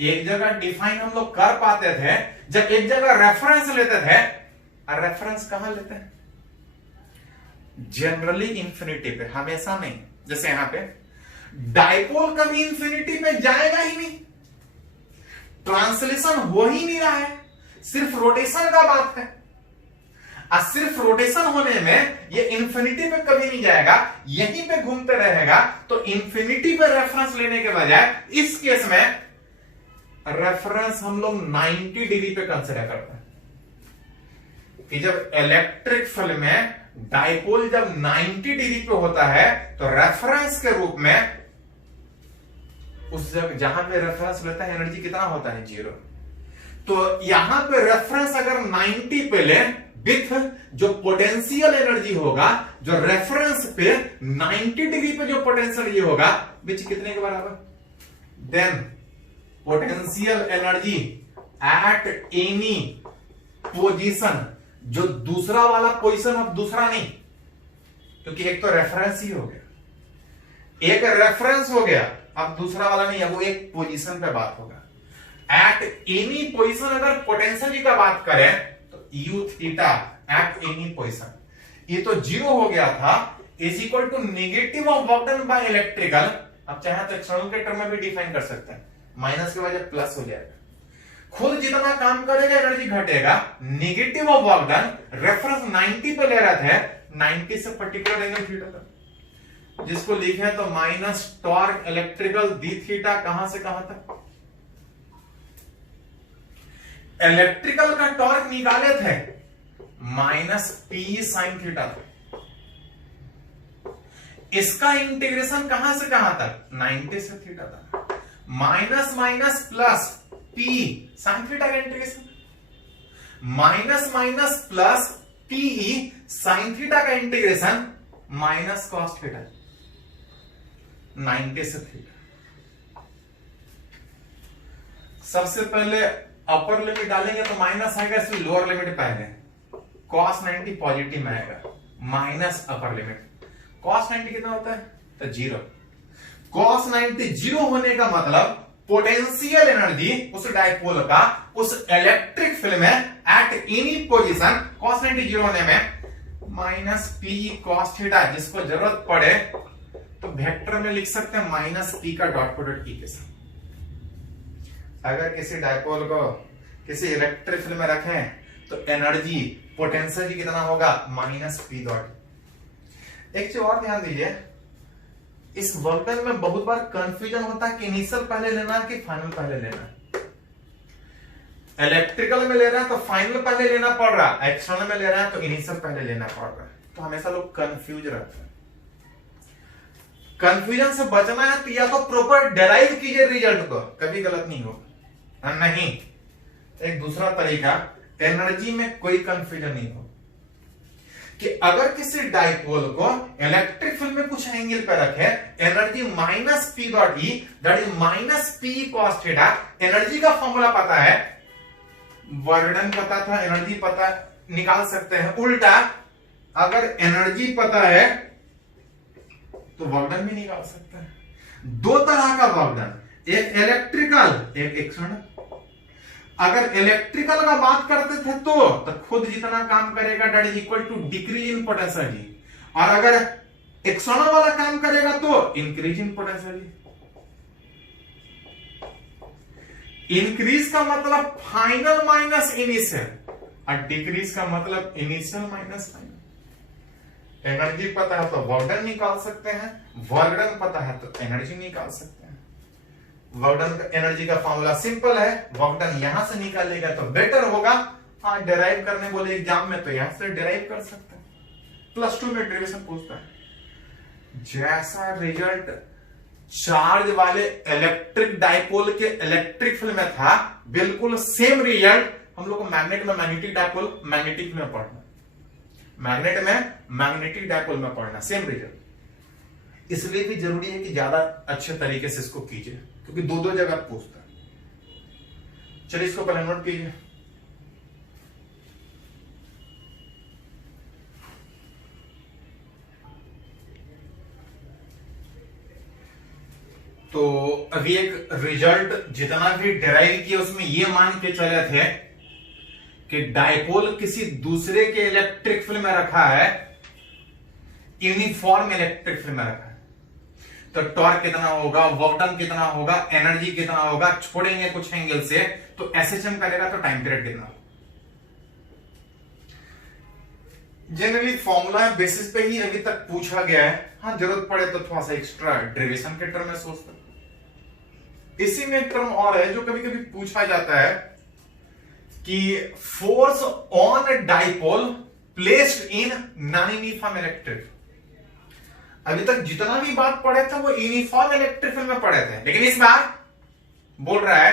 एक जगह डिफाइन हम लोग कर पाते थे जब एक जगह रेफरेंस लेते थे। और रेफरेंस कहां लेते हैं? जनरली इंफिनिटी पे, हमेशा नहीं। जैसे यहां पे डाइपोल कभी इंफिनिटी पे जाएगा ही नहीं, ट्रांसलेशन हो ही नहीं रहा है, सिर्फ रोटेशन का बात है। और सिर्फ रोटेशन होने में ये इंफिनिटी पे कभी नहीं जाएगा, यहीं पे घूमते रहेगा। तो इंफिनिटी पे रेफरेंस लेने के बजाय इस केस में रेफरेंस हम लोग 90 डिग्री पे कंसिडर करते हैं कि जब इलेक्ट्रिक फील्ड में डाइपोल जब 90 डिग्री पे होता है तो रेफरेंस के रूप में उस जगह जहां पे रेफरेंस लेता है एनर्जी कितना होता है? 0। तो यहां पे रेफरेंस अगर 90 पे ले विथ जो पोटेंशियल एनर्जी होगा, जो रेफरेंस पे 90 डिग्री पे जो पोटेंशियल ये होगा, विच कितने के बराबर? Then potential energy at any position, जो दूसरा वाला पोजीशन अब दूसरा नहीं, क्योंकि एक तो रेफरेंस ही हो गया, एक रेफरेंस हो गया, अब दूसरा वाला नहीं है, वो एक पोजीशन पे बात होगा। एट एनी पोजीशन अगर पोटेंशियल का बात करें तो U theta at any position, ये तो 0 हो गया था, is equal to negative of work done by electrical. अब चाहे तो एक्सटर्नल के टर्म में भी डिफाइन कर सकते हैं, माइनस के वजह प्लस हो जाएगा। खुद जितना काम करेगा एनर्जी घटेगा, negative of work done, reference 90 पे ले रहे थे, 90 से पर्टिकुलर एंगल थीटा तक, जिसको लिखे तो minus torque electrical D theta, कहां से कहां तक? इलेक्ट्रिकल का टॉर्क निकाले थे माइनस पी साइन थीटा तक, इसका इंटीग्रेशन कहां से कहां तक? 90 से थीटा तक, minus minus plus p sine theta का integration, minus minus plus p sine theta का इंटीग्रेशन, माइनस कॉस थीटा, 90 से थीटा। सबसे पहले अपर लिमिट डालेंगे तो माइनस आएगा, इसलिए लोअर लिमिट पहले, कॉस 90 पॉजिटिव में आएगा, माइनस अपर लिमिट, कॉस 90 कितना होता है? तो 0। कॉस 90 0 होने का मतलब पोटेंशियल एनर्जी उस डाइपोल का उस इलेक्ट्रिक फील्ड में एट एनी पोजीशन, कॉस 90 0 होने में माइनस पी कॉस थीटा, जिसको जरूरत पड़े तो वेक्टर में लिख सकते हैं माइनस पी का डॉट प्रोडक्ट ई के साथ। अगर किसी डाइपोल को किसी इलेक्ट्रिक फील्ड में रखें तो एनर्जी पोटेंशियल कितना होगा? Minus P dot. एक चीज और ध्यान दीजिए, इस वर्क डन में बहुत बार कंफ्यूजन होता है कि इनिशियल पहले लेना है कि फाइनल पहले लेना है। इलेक्ट्रिकल में ले रहा है तो फाइनल पहले लेना पड़ रहा है, एक्सटर्नल में ले रहा है तो इनिशियल पहले लेना पड़ रहा है। तो हमेशा लोग कंफ्यूज रहते हैं। कंफ्यूजन से बचना है तो या तो प्रॉपर डेराइव कीजिए रिजल्ट को, कभी गलत नहीं होगा। नहीं, एक दूसरा तरीका, एनर्जी में कोई कंफ्यूजन नहीं हो कि अगर किसी डाइपोल को इलेक्ट्रिक फील्ड में कुछ एंगल पर रखे, energy minus P dot E, that is minus P cos theta. Energy का फॉर्मूला पता है, वर्क डन पता था, एनर्जी पता, निकाल सकते हैं। उल्टा अगर एनर्जी पता है तो वर्क डन भी निकाल सकते हैं। दो तरह का वर्क डन, एक इलेक्ट्रिकल एक एक्सटर्नल। अगर इलेक्ट्रिकल का बात करते थे तो खुद जितना काम करेगा that is equal to decrease in potential जी, और अगर एक्सटर्नल वाला काम करेगा तो इंक्रीज इन पोटेंशियल जी। इंक्रीज का मतलब फाइनल माइनस इनिशियल, और डिक्रीज का मतलब इनिशियल माइनस फाइनल। एनर्जी पता है तो वर्क डन निकाल सकते हैं, वर्क डन पता है तो एनर्जी निकाल सकते हैं। वर्क डन एनर्जी का फॉर्मूला सिंपल है, वर्क डन यहां से निकालेगा तो बेटर होगा। हाँ, डिराइव करने बोले एग्जाम में तो यहां से डिराइव कर सकते हैं। +2 में डेरिवेशन पूछता है। जैसा रिजल्ट चार्ज वाले इलेक्ट्रिक डाइपोल के इलेक्ट्रिक फील्ड में था, बिल्कुल सेम रिजल्ट हम लोग को मैग्नेट में मैग्नेटिक डाइपोल मैग्नेटिक में पढ़ना, मैग्नेट में मैग्नेटिक डाइपोल में पढ़ना, सेम रिजल्ट। इसलिए भी जरूरी है कि ज्यादा अच्छे तरीके से इसको कीजिए, क्योंकि दो जगह पूछता है। चलिए इसको पहले नोट कीजिए। तो अभी एक रिजल्ट जितना भी डिराइव किया उसमें ये मान के चले थे कि डायपोल किसी दूसरे के इलेक्ट्रिक फील्ड में रखा है, यूनिफॉर्म इलेक्ट्रिक फील्ड में रखा है, तो टॉर्क कितना होगा, वर्क डन कितना होगा, एनर्जी कितना होगा, छोड़ेंगे कुछ एंगल से तो एसएचएम करेगा तो टाइम पीरियड कितना होगा। जनरली फॉर्मूला बेसिस पे ही अभी तक पूछा गया है। हाँ, जरूरत पड़े तो थोड़ा सा एक्स्ट्रा डेरिवेशन के टर्म में सोचते। इसी में एक टर्म और है जो कभी कभी पूछा जाता है कि force on dipole placed in non uniform electric. अभी तक जितना भी बात पढ़े थे वो यूनिफॉर्म इलेक्ट्रिक फील्ड में पढ़े थे, लेकिन इस बार बोल रहा है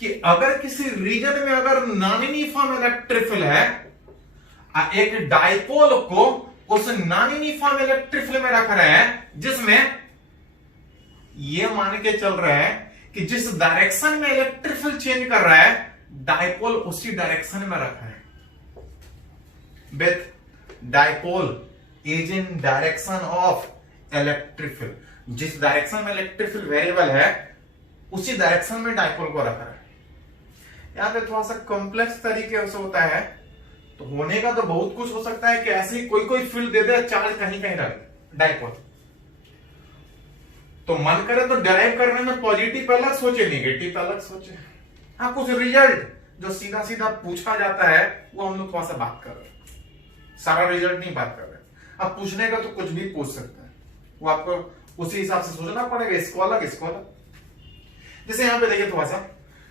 कि अगर किसी रीजन में अगर नॉन यूनिफॉर्म इलेक्ट्रिक फील्ड है, एक डाइपोल को उस नॉन यूनिफॉर्म इलेक्ट्रिक फील्ड में रख रहे हैं जिसमें ये मान के चल रहा है कि जिस डायरेक्शन में इलेक्ट्रिक फील्ड चेंज कर रहा है डाइपोल उसी डायरेक्शन में रखा है। With dipole is in direction of electric field, जिस डायरेक्शन में इलेक्ट्रिक फील्ड वेरिएबल है उसी डायरेक्शन में डाइपोल को रखा है। यहां पे थोड़ा सा कॉम्प्लेक्स तरीके से होता है, तो होने का तो बहुत कुछ हो सकता है कि ऐसे ही कोई फील्ड दे दे, चार्ज कहीं कहीं रख डाइपोल, तो मन करे तो डिराइव करने में पॉजिटिव अलग सोचे, नेगेटिव अलग सोचे। हाँ, कुछ रिजल्ट जो सीधा सीधा पूछा जाता है वो हम लोग थोड़ा सा बात कर रहे हैं, सारा रिजल्ट नहीं बात कर रहे। अब पूछने का तो कुछ भी पूछ सकते हैं, वो आपको उसी हिसाब से सोचना पड़ेगा, इसको अलग इसको अलग। जैसे यहां पे देखिए थोड़ा सा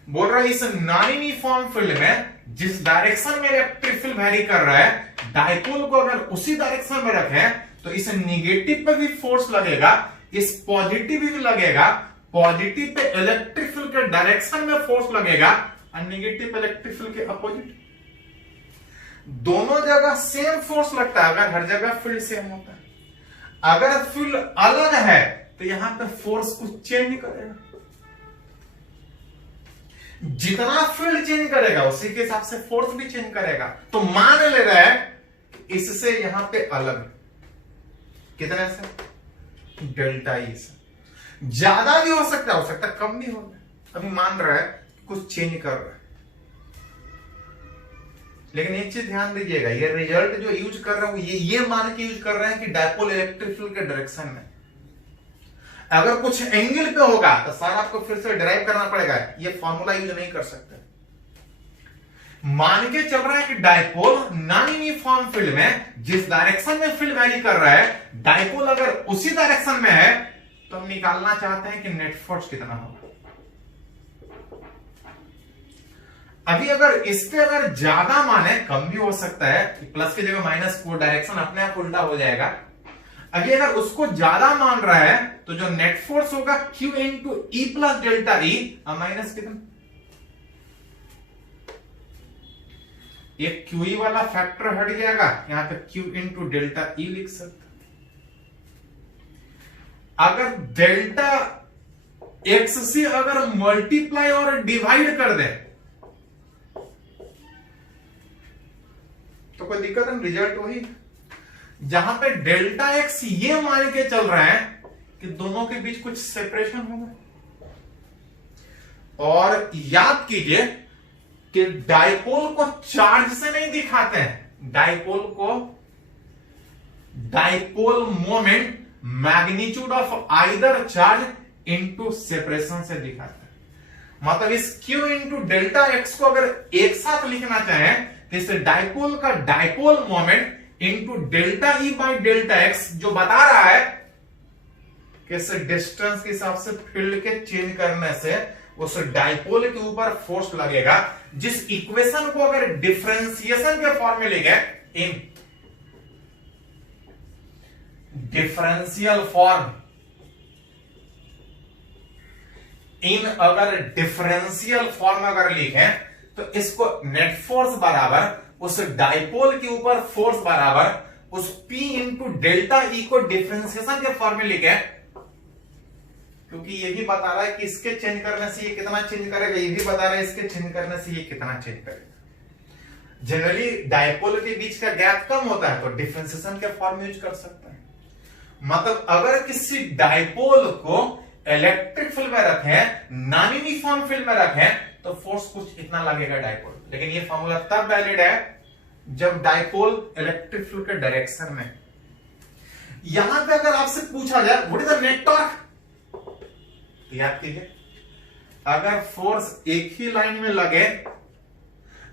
बोल रहा है इस नॉन यूनिफॉर्म फील्ड में जिस डायरेक्शन में इलेक्ट्रिक फील्ड वेरी कर रहा है, डाइपोल को अगर उसी डायरेक्शन में रखें तो इस नेगेटिव पे भी फोर्स लगेगा, इस पॉजिटिव भी लगेगा। पॉजिटिव पे इलेक्ट्रिक फील्ड के डायरेक्शन में फोर्स लगेगा और नेगेटिव इलेक्ट्रिक फील्ड के अपोजिट। दोनों जगह सेम फोर्स लगता है अगर हर जगह फील्ड सेम होता है। अगर फील्ड अलग है तो यहां पे फोर्स कुछ चेंज करेगा, जितना फील्ड चेंज करेगा उसी के हिसाब से फोर्स भी चेंज करेगा। तो मान ले रहा है इससे यहां पे अलग कितने से, डेल्टा ई से। ज्यादा भी हो सकता है कम भी होगा। अभी मान रहा है कुछ चेंज कर रहा है, लेकिन एक चीज ध्यान दीजिएगा, ये रिजल्ट जो यूज कर रहा हूं ये मान के यूज कर रहे हैं कि डाइपोल इलेक्ट्रिक फील्ड के डायरेक्शन में। अगर कुछ एंगल पे होगा तो सारा आपको फिर से डिराइव करना पड़ेगा, ये फॉर्मूला यूज नहीं कर सकते। मान के चल रहा है कि डाइपोल नॉन यूनिफॉर्म फील्ड में जिस डायरेक्शन में फील्ड वैरी कर रहा है, डाइपोल अगर उसी डायरेक्शन में है तो हम निकालना चाहते हैं कि नेट फोर्स कितना होगा। अभी अगर इस पे अगर ज्यादा माने, कम भी हो सकता है, प्लस की जगह माइनस को डायरेक्शन अपने आप उल्टा हो जाएगा। अभी अगर उसको ज्यादा मान रहा है तो जो नेट फोर्स होगा Q into E plus delta E, minus कितना, एक QE वाला फैक्टर हट जाएगा, यहां पे Q इंटू डेल्टा ई लिख सकते। अगर डेल्टा एक्स से अगर मल्टीप्लाई और डिवाइड कर दे तो कोई दिक्कत नहीं, रिजल्ट वही। जहां पे डेल्टा एक्स ये मान के चल रहा है कि दोनों के बीच कुछ सेपरेशन होगा। और याद कीजिए कि डाइपोल को चार्ज से नहीं दिखाते हैं, डाइपोल को dipole moment magnitude of either charge into separation से दिखाते हैं। मतलब इस Q इंटू डेल्टा एक्स को अगर एक साथ लिखना चाहें तो इस डाइपोल का dipole moment into delta E by delta x जो बता रहा है कि इस डिस्टेंस के हिसाब से फील्ड के चेंज करने से उस डाइपोल के ऊपर फोर्स लगेगा। जिस इक्वेशन को अगर डिफरेंशिएशन के फॉर्म में लिखे, इन डिफरेंशियल फॉर्म, इन अगर डिफरेंशियल फॉर्म अगर लिखे तो इसको नेट फोर्स बराबर उस डाइपोल के ऊपर फोर्स बराबर उस P इंटू डेल्टा ई को डिफरेंशिएशन के फॉर्म में लिखे, क्योंकि ये भी बता रहा है कि इसके चेंज करने से ये कितना चेंज करेगा, ये भी बता रहा है इसके चेंज करने से ये कितना चेंज करेगा। जनरली डाइपोल के बीच का गैप कम होता है तो डिफरेंशिएशन के फॉर्म में यूज कर सकता है। मतलब अगर किसी डाइपोल को इलेक्ट्रिक फील्ड में रखें, नॉन यूनिफॉर्म फील्ड में रखें, तो फोर्स कुछ इतना लगेगा डाइपोल। लेकिन ये फॉर्मूला तब वैलिड है जब डाइपोल इलेक्ट्रिक फील्ड के डायरेक्शन में। यहां पे अगर आपसे पूछा जाए what is the net torque, तो याद कीजिए, अगर फोर्स एक ही लाइन में लगे,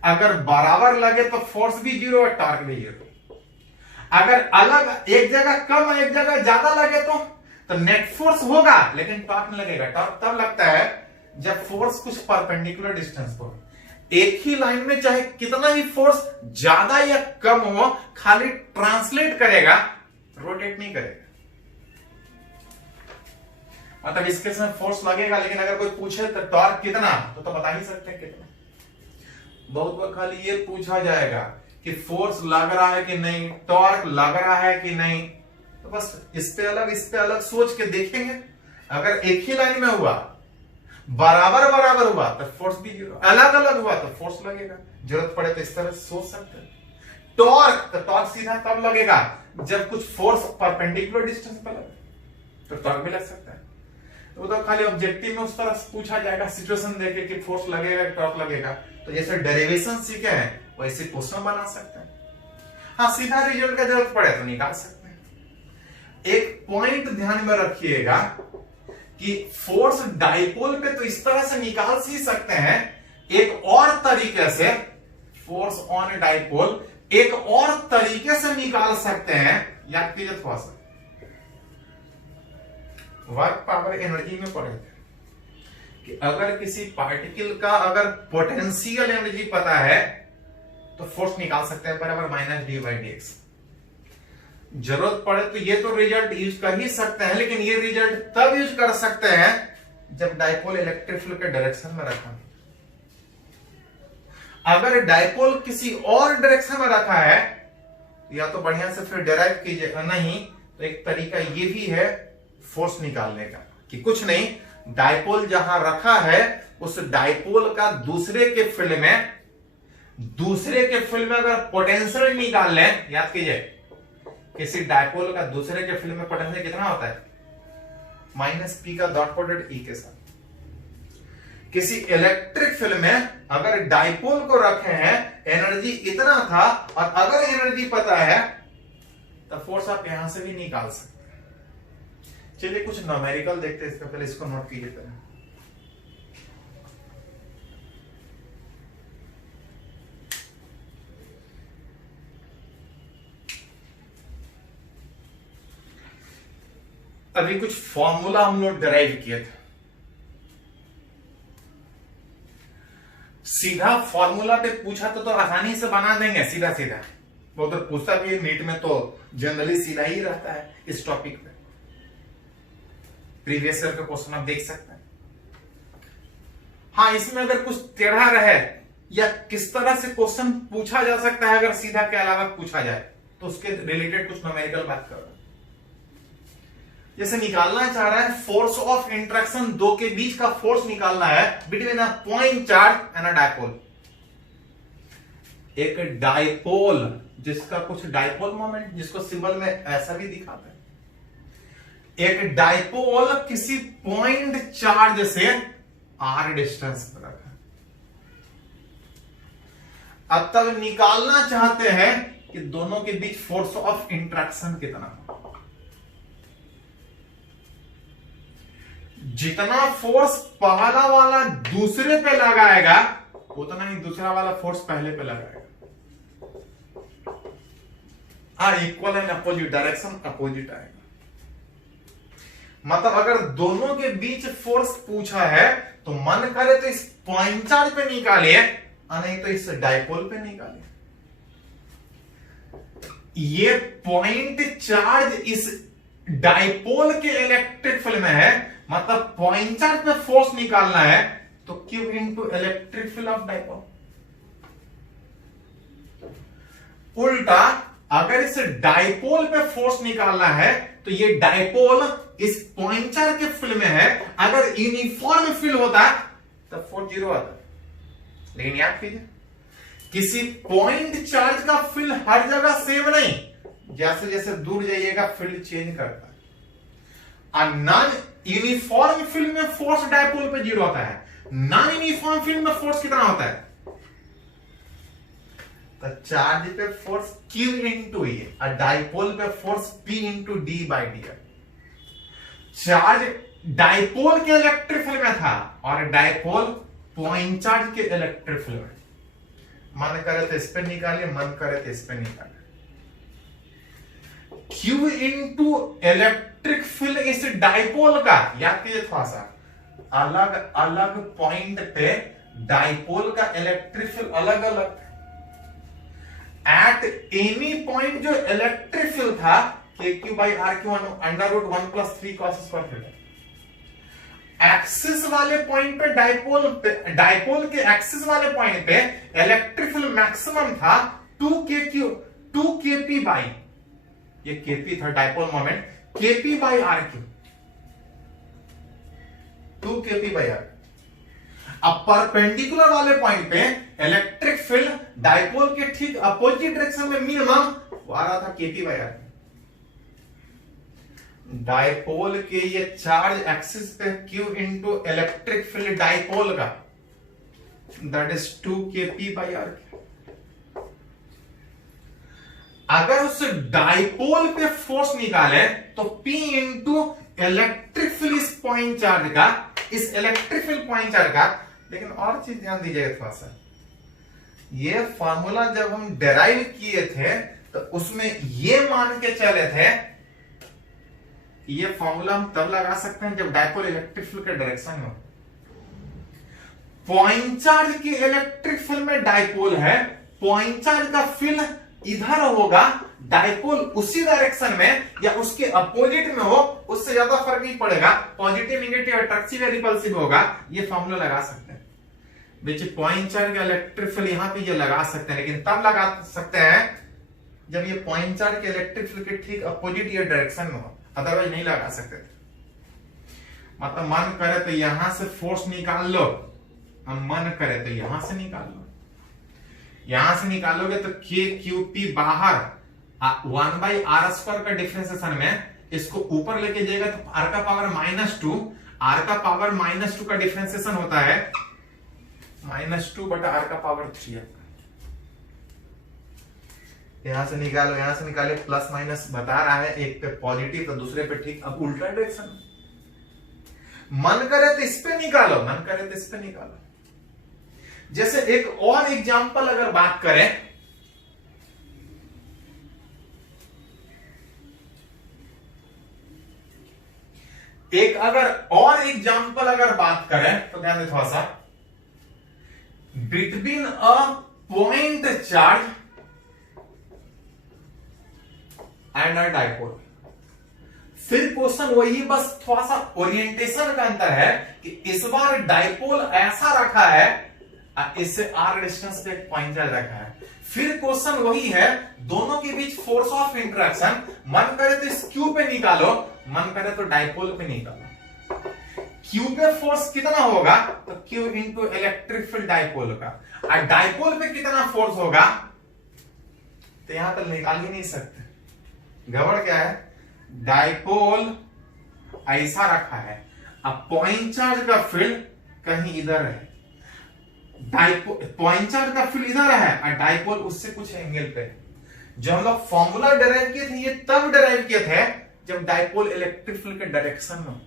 अगर बराबर लगे तो फोर्स भी जीरो है, टॉर्क भी जीरो। अगर अलग एक जगह कम एक जगह ज्यादा लगे तो नेट फोर्स होगा लेकिन टॉर्क नहीं लगेगा। टॉर्क तब लगता है जब फोर्स कुछ परपेंडिकुलर डिस्टेंस पर। एक ही लाइन में चाहे कितना ही फोर्स ज्यादा या कम हो, खाली ट्रांसलेट करेगा, रोटेट नहीं करेगा। मतलब इसके समय फोर्स लगेगा, लेकिन अगर कोई पूछे तो टॉर्क कितना, तो बता ही सकते हैं कितना। बहुत बार खाली ये पूछा जाएगा कि फोर्स लग रहा है कि नहीं, टॉर्क लग रहा है कि नहीं, तो बस इस पे अलग सोच के देखेंगे। अगर एक ही लाइन में हुआ, बराबर बराबर हुआ तो फोर्स भी जीरो, अलग अलग हुआ तो फोर्स लगेगा। जरूरत पड़े तो इस तरह सोच सकते हैं। टॉर्क, तो टॉर्क सीधा तब लगेगा जब कुछ फोर्स परपेंडिकुलर डिस्टेंस पर लगे, तो टॉर्क भी लग सकता है। तो खाली ऑब्जेक्टिव में उस तरह पूछा जाएगा, सिचुएशन देखे कि फोर्स लगेगा कि टॉर्क लगेगा। तो जैसे डेरिवेशन सीखे हैं वैसे क्वेश्चन बना सकते हैं। हाँ, सीधा रिजल्ट का जरूरत पड़े तो निकाल सकते हैं। एक पॉइंट ध्यान में रखिएगा कि फोर्स डाइपोल पे तो इस तरह से निकाल ही सकते हैं, एक और तरीके से फोर्स ऑन डाइपोल एक और तरीके से निकाल सकते हैं। याद कीजिए थोड़ा सा, वर्क पावर एनर्जी में पढ़े थे कि अगर किसी पार्टिकल का अगर पोटेंशियल एनर्जी पता है तो फोर्स निकाल सकते हैं, बराबर minus D by D x. जरूरत पड़े तो ये तो रिजल्ट यूज कर ही सकते हैं, लेकिन ये रिजल्ट तब यूज कर सकते हैं जब डाइपोल इलेक्ट्रिक फील्ड के डायरेक्शन में रखा। अगर डाइपोल किसी और डायरेक्शन में रखा है, या तो बढ़िया से फिर डिराइव कीजिएगा, नहीं तो एक तरीका ये भी है फोर्स निकालने का कि कुछ नहीं, डाइपोल जहां रखा है उस डाइपोल का दूसरे के फील्ड में अगर पोटेंशियल निकाल लें। याद कीजिए, किसी डाइपोल का दूसरे के फील्ड में पोटेंशियल कितना होता है, माइनस पी का डॉट प्रोडक्ट ई के साथ। किसी इलेक्ट्रिक फील्ड में अगर डाइपोल को रखे हैं, एनर्जी इतना था, और अगर एनर्जी पता है तो फोर्स आप यहां से भी निकाल सकते हैं। चलिए कुछ न्यूमेरिकल देखते हैं, इसका पहले इसको नोट कीजिए पहले। अभी कुछ फॉर्मूला हम लोग डिराइव किए थे। सीधा फॉर्मूला पे पूछा तो आसानी से बना देंगे सीधा सीधा। वो तो पूछता भी है नीट में, तो जनरली सीधा ही रहता है इस टॉपिक पे। प्रीवियस ईयर का क्वेश्चन आप देख सकते हैं। हाँ, इसमें अगर कुछ टेढ़ा रहे या किस तरह से क्वेश्चन पूछा जा सकता है अगर सीधा के अलावा पूछा जाए, तो उसके रिलेटेड कुछ न्यूमेरिकल बात कर रहे हैं। जैसे निकालना चाह रहा है फोर्स ऑफ इंट्रैक्शन, दो के बीच का फोर्स निकालना है between a point charge and a dipole. एक डाइपोल जिसका कुछ डाइपोल मोमेंट, जिसको सिंबल में ऐसा भी दिखाते हैं, एक डाइपोल किसी पॉइंट चार्ज से आर डिस्टेंस पर रखा। अब तक निकालना चाहते हैं कि दोनों के बीच फोर्स ऑफ इंट्रैक्शन कितना। जितना फोर्स पहला वाला दूसरे पे लगाएगा उतना ही दूसरा वाला फोर्स पहले पे लगाएगा। Equal and opposite direction opposite आएगा। मतलब अगर दोनों के बीच फोर्स पूछा है तो मन करे तो इस पॉइंट चार्ज पे निकालिए, नहीं तो इस डाइपोल पे निकालिए। ये पॉइंट चार्ज इस डाइपोल के इलेक्ट्रिक फील्ड में है, मतलब पॉइंट चार्ज पे फोर्स निकालना है तो Q into electric field of dipole. उल्टा अगर इस डाइपोल पे फोर्स निकालना है तो ये डाइपोल इस पॉइंट चार्ज के फील्ड में है, अगर यूनिफॉर्म फील्ड होता तब फोर्स जीरो आता। लेकिन याद कीजिए, किसी पॉइंट चार्ज का फील्ड हर जगह सेम नहीं, जैसे जैसे दूर जाइएगा फील्ड चेंज करता है। नॉन यूनिफॉर्म फील्ड में फोर्स डायपोल पे 0 होता है। नॉन यूनिफॉर्म फील्ड में फोर्स कितना होता है? तो चार्ज पे फोर्स Q इंटू E और डायपोल पे force P into D by D. Charge dipole के इलेक्ट्रिक फील्ड में था और डायपोल पॉइंट चार्ज के इलेक्ट्रिक फील्ड में। मन करे तो इस पे निकालिए, मन करे तो इस पे निकालिए। Q इंटू इलेक्ट्रिक फील्ड इस डायपोल का, याद कीजिए थोड़ा सा, अलग अलग पॉइंट पे डायपोल का इलेक्ट्रिक फील्ड अलग अलग। एट एनी पॉइंट जो इलेक्ट्रिक फील्ड था KQ by RQ under root 1 plus 3 cos square theta. Axis वाले पॉइंट पे डायपोल के एक्सिस वाले पॉइंट पे इलेक्ट्रिक फील्ड मैक्सिमम था 2kp बाई, ये kp था dipole moment, kp by RQ, 2kp by RQ। अब परपेंडिकुलर वाले पॉइंट पे इलेक्ट्रिक फील्ड डायपोल के ठीक अपोजिट डायरेक्शन में मिनिमम आ रहा था kp बाई RQ। डायपोल के ये चार्ज एक्सिस पे Q into electric field dipole का, that is 2kp by RQ। अगर उस डायपोल पे फोर्स निकाले तो P इंटू इलेक्ट्रिक फील्ड इस पॉइंट चार्ज का, इस इलेक्ट्रिक फील्ड पॉइंट चार्ज का। लेकिन और चीज ध्यान दीजिएगा थोड़ा सा, ये फॉर्मूला जब हम डेराइव किए थे तो उसमें ये मान के चले थे, ये फॉर्मूला हम तब लगा सकते हैं जब डायपोल इलेक्ट्रिक फील्ड के डायरेक्शन में। पॉइंट चार्ज की इलेक्ट्रिक फील्ड में डायपोल है, पॉइंट चार्ज का फील्ड इधर होगा, डायपोल उसी डायरेक्शन में या उसके अपोजिट में हो, उससे ज्यादा फर्क नहीं पड़ेगा, पॉजिटिव नेगेटिव अट्रैक्टिव या रिपल्सिव होगा। ये फॉर्मूला लगा सकते हैं। देखिए पॉइंट चार्ज का इलेक्ट्रिक फील्ड यहां पे ये लगा सकते हैं, लेकिन तब लगा सकते हैं जब ये पॉइंट चार्ज के इलेक्ट्रिक फील्ड के ठीक अपोजिट या डायरेक्शन में हो, अदरवाइज नहीं लगा सकते थे। मतलब मन करे तो यहां से फोर्स निकाल लो, हम मन करे तो यहां से निकाल लो, यहां से निकालोगे तो KQP बाहर 1 बाई आर स्क्वायर का डिफरेंशिएशन में इसको ऊपर लेके जाएगा तो r का पावर -2, r का पावर -2 का डिफरेंशिएशन होता है -2 बटा r का पावर 3। यहां से निकालो, यहां से निकाले, प्लस माइनस बता रहा है, एक पे पॉजिटिव तो दूसरे पे ठीक, अब उल्टा डायरेक्शन। मन करे तो इस पे निकालो, मन करे तो इस पे निकालो। जैसे एक और एग्जांपल अगर बात करें, एक अगर और एग्जांपल अगर बात करें तो ध्यान दे थोड़ा सा, between a point charge and a dipole. फिर क्वेश्चन वही, बस थोड़ा सा ओरिएंटेशन का अंतर है कि इस बार डायपोल ऐसा रखा है, इससे r डिस्टेंस पे एक पॉइंट चार्ज रखा है। फिर क्वेश्चन वही है, दोनों के बीच फोर्स ऑफ इंटरेक्शन, मन करे तो इस Q पे निकालो, मन करे तो डायपोल पे निकालो। Q पे फोर्स कितना होगा तो Q into electric field dipole का, और डायपोल पे कितना फोर्स होगा तो यहां तक निकाल ही नहीं सकते। गड़बड़ क्या है, डायपोल ऐसा रखा है, अब पॉइंट चार्ज का फील्ड कहीं इधर है, पॉइंट चार्ज का फील्ड इधर है और डायपोल उससे कुछ एंगल पे। जो हम लोग फॉर्मूला डेराइव किए थे, ये तब डेराइव किए थे जब डायपोल इलेक्ट्रिक फील्ड के डायरेक्शन में,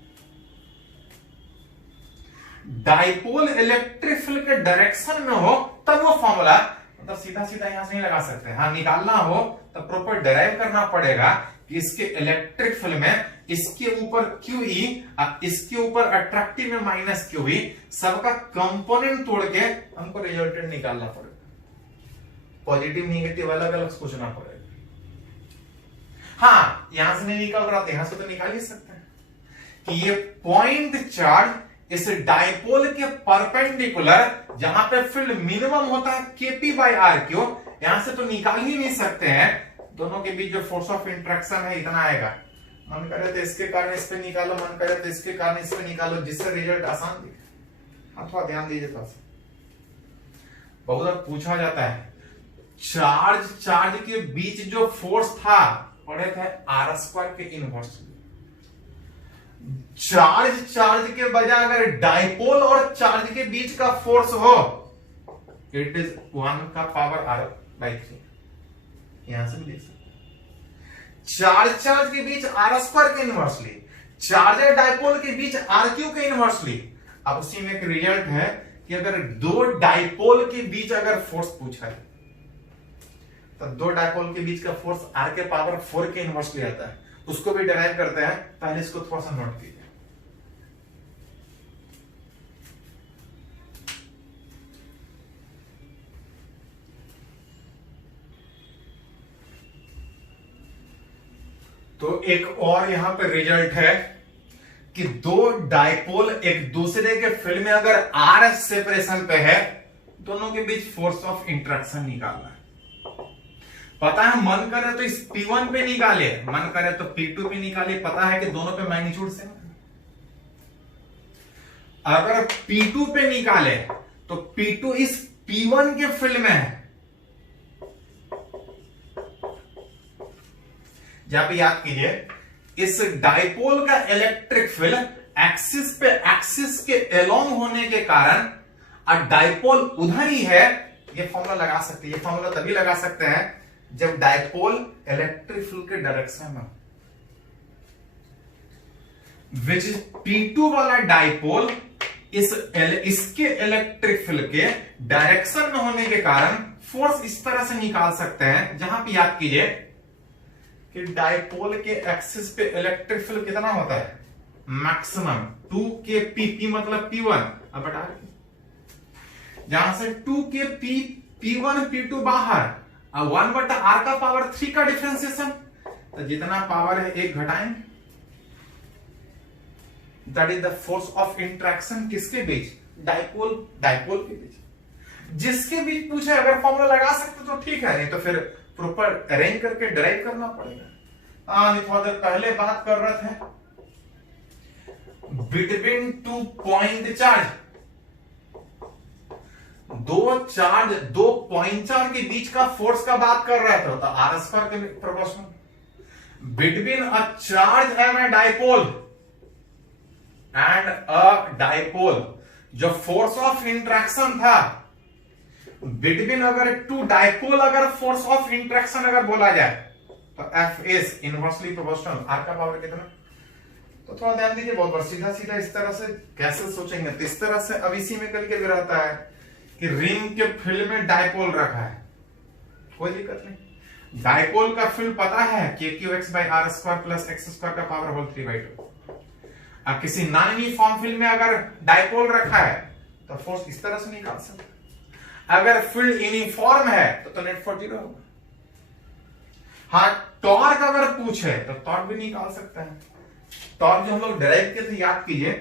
डायपोल इलेक्ट्रिक फील्ड के डायरेक्शन में हो तब वो फॉर्मूला, मतलब सीधा सीधा यहां से नहीं लगा सकते। हाँ, निकालना हो तो प्रॉपर डेराइव करना पड़ेगा कि इसके इलेक्ट्रिक फील्ड में इसके ऊपर QE, इसके ऊपर अट्रैक्टिव में माइनस QE, सबका कंपोनेंट तोड़ के हमको रिजल्टेंट निकालना पड़ेगा। पॉजिटिव नेगेटिव अलग अलग सोचना पड़ेगा। हाँ, यहां से नहीं निकल रहा तो यहां से तो निकाल ही सकते हैं कि ये पॉइंट चार्ज इस डायपोल के परपेंडिकुलर, जहां पे फील्ड मिनिमम होता है KP बाई RQ, यहां से तो निकाल ही नहीं सकते हैं। दोनों के बीच जो फोर्स ऑफ इंट्रैक्शन है इतना आएगा। मन करे तो इसके कारण इस पे निकालो, मन करे तो इसके कारण इस पे निकालो, जिससे रिजल्ट आसान दिखे। थोड़ा ध्यान दीजिए थोड़ा सा, बहुत बार पूछा जाता है चार्ज के बीच जो फोर्स था पढ़े थे R स्क्वायर के इनवर्स। चार्ज के बजाय अगर डाइपोल और चार्ज के बीच का फोर्स हो, इट इज 1 का पावर r/3। यहां से भी देख सकते, चार्ज के बीच r² के इनवर्सली, चार्ज और डाइपोल के बीच r³ के इनवर्सली। अब उसी में एक रिजल्ट है कि अगर दो डाइपोल के बीच अगर फोर्स पूछा है, तो दो डाइपोल के बीच का फोर्स r के पावर 4 के इनवर्सली आता है। उसको भी डिराइव करते हैं, पहले इसको थोड़ा सा नोट कीजिए। तो एक और यहां पर रिजल्ट है कि दो डाइपोल एक दूसरे के फील्ड में अगर r सेपरेशन पे है, दोनों के बीच फोर्स ऑफ इंट्रैक्शन निकालना है। पता है, मन करे तो इस P1 पे निकाले, मन करे तो P2 पे निकाले, पता है कि दोनों पे मैग्नीट्यूड सेम है। अगर P2 पे निकाले तो P2 इस P1 के फील्ड में है। जहां पे याद कीजिए, इस डाइपोल का इलेक्ट्रिक फील्ड एक्सिस के एलोंग होने के कारण डाइपोल उधर ही है। ये फॉर्मूला लगा सकते हैं, ये फॉर्मूला तभी लगा सकते हैं जब डाइपोल इलेक्ट्रिक फील्ड के डायरेक्शन में, विच इज P2 वाला डाइपोल इसके इलेक्ट्रिक फील्ड के डायरेक्शन में होने के कारण फोर्स इस तरह से निकाल सकते हैं। जहां पे याद कीजिए कि डाइपोल के एक्सिस पे इलेक्ट्रिक फील्ड कितना होता है, मैक्सिमम 2kp, मतलब P1। अब बता रहे, जहां से 2kp P1 P2 बाहर, 1/r का पावर 3 का डिफरेंशिएशन, तो जितना पावर है एक घटाएंगे, that is the force of interaction. किसके बीच, डाइपोल के बीच। जिसके बीच पूछे, अगर फॉर्मूला लगा सकते तो ठीक है, नहीं तो फिर प्रॉपर अरेंज करके ड्राइव करना पड़ेगा। थोड़ा देर पहले बात कर रहे थे बिटवीन 2 पॉइंट चार्ज, दो पॉइंट चार्ज के बीच का फोर्स का बात कर रहे थे, तो r² के proportional between a charge and a dipole. जो फोर्स ऑफ इंट्रैक्शन था बिटवीन, अगर टू डाइपोल, अगर फोर्स ऑफ इंट्रैक्शन अगर बोला जाए तो F is inversely proportional r का पावर कितना। तो थोड़ा ध्यान दीजिए, बहुत बार सीधा सीधा इस तरह से कैसे सोचेंगे, तो इस तरह से अब इसी में करके भी रहता है कि रिंग के फील्ड में डाइपोल रखा है, कोई दिक्कत नहीं। डाइपोल का फील्ड पता है कि KQX/r² प्लस x² का पावर होल 3/2। अब किसी नॉन यूनिफॉर्म फील्ड में अगर डाइपोल रखा है तो फोर्स इस तरह से निकाल सकते। अगर फील्ड यूनिफॉर्म है तो नेट फोर्स 0 होगा। हाँ, टॉर्क अगर पूछे तो टॉर्क भी निकाल सकते हैं। टॉर्क जो हम लोग डिराइव किए थे, याद कीजिए,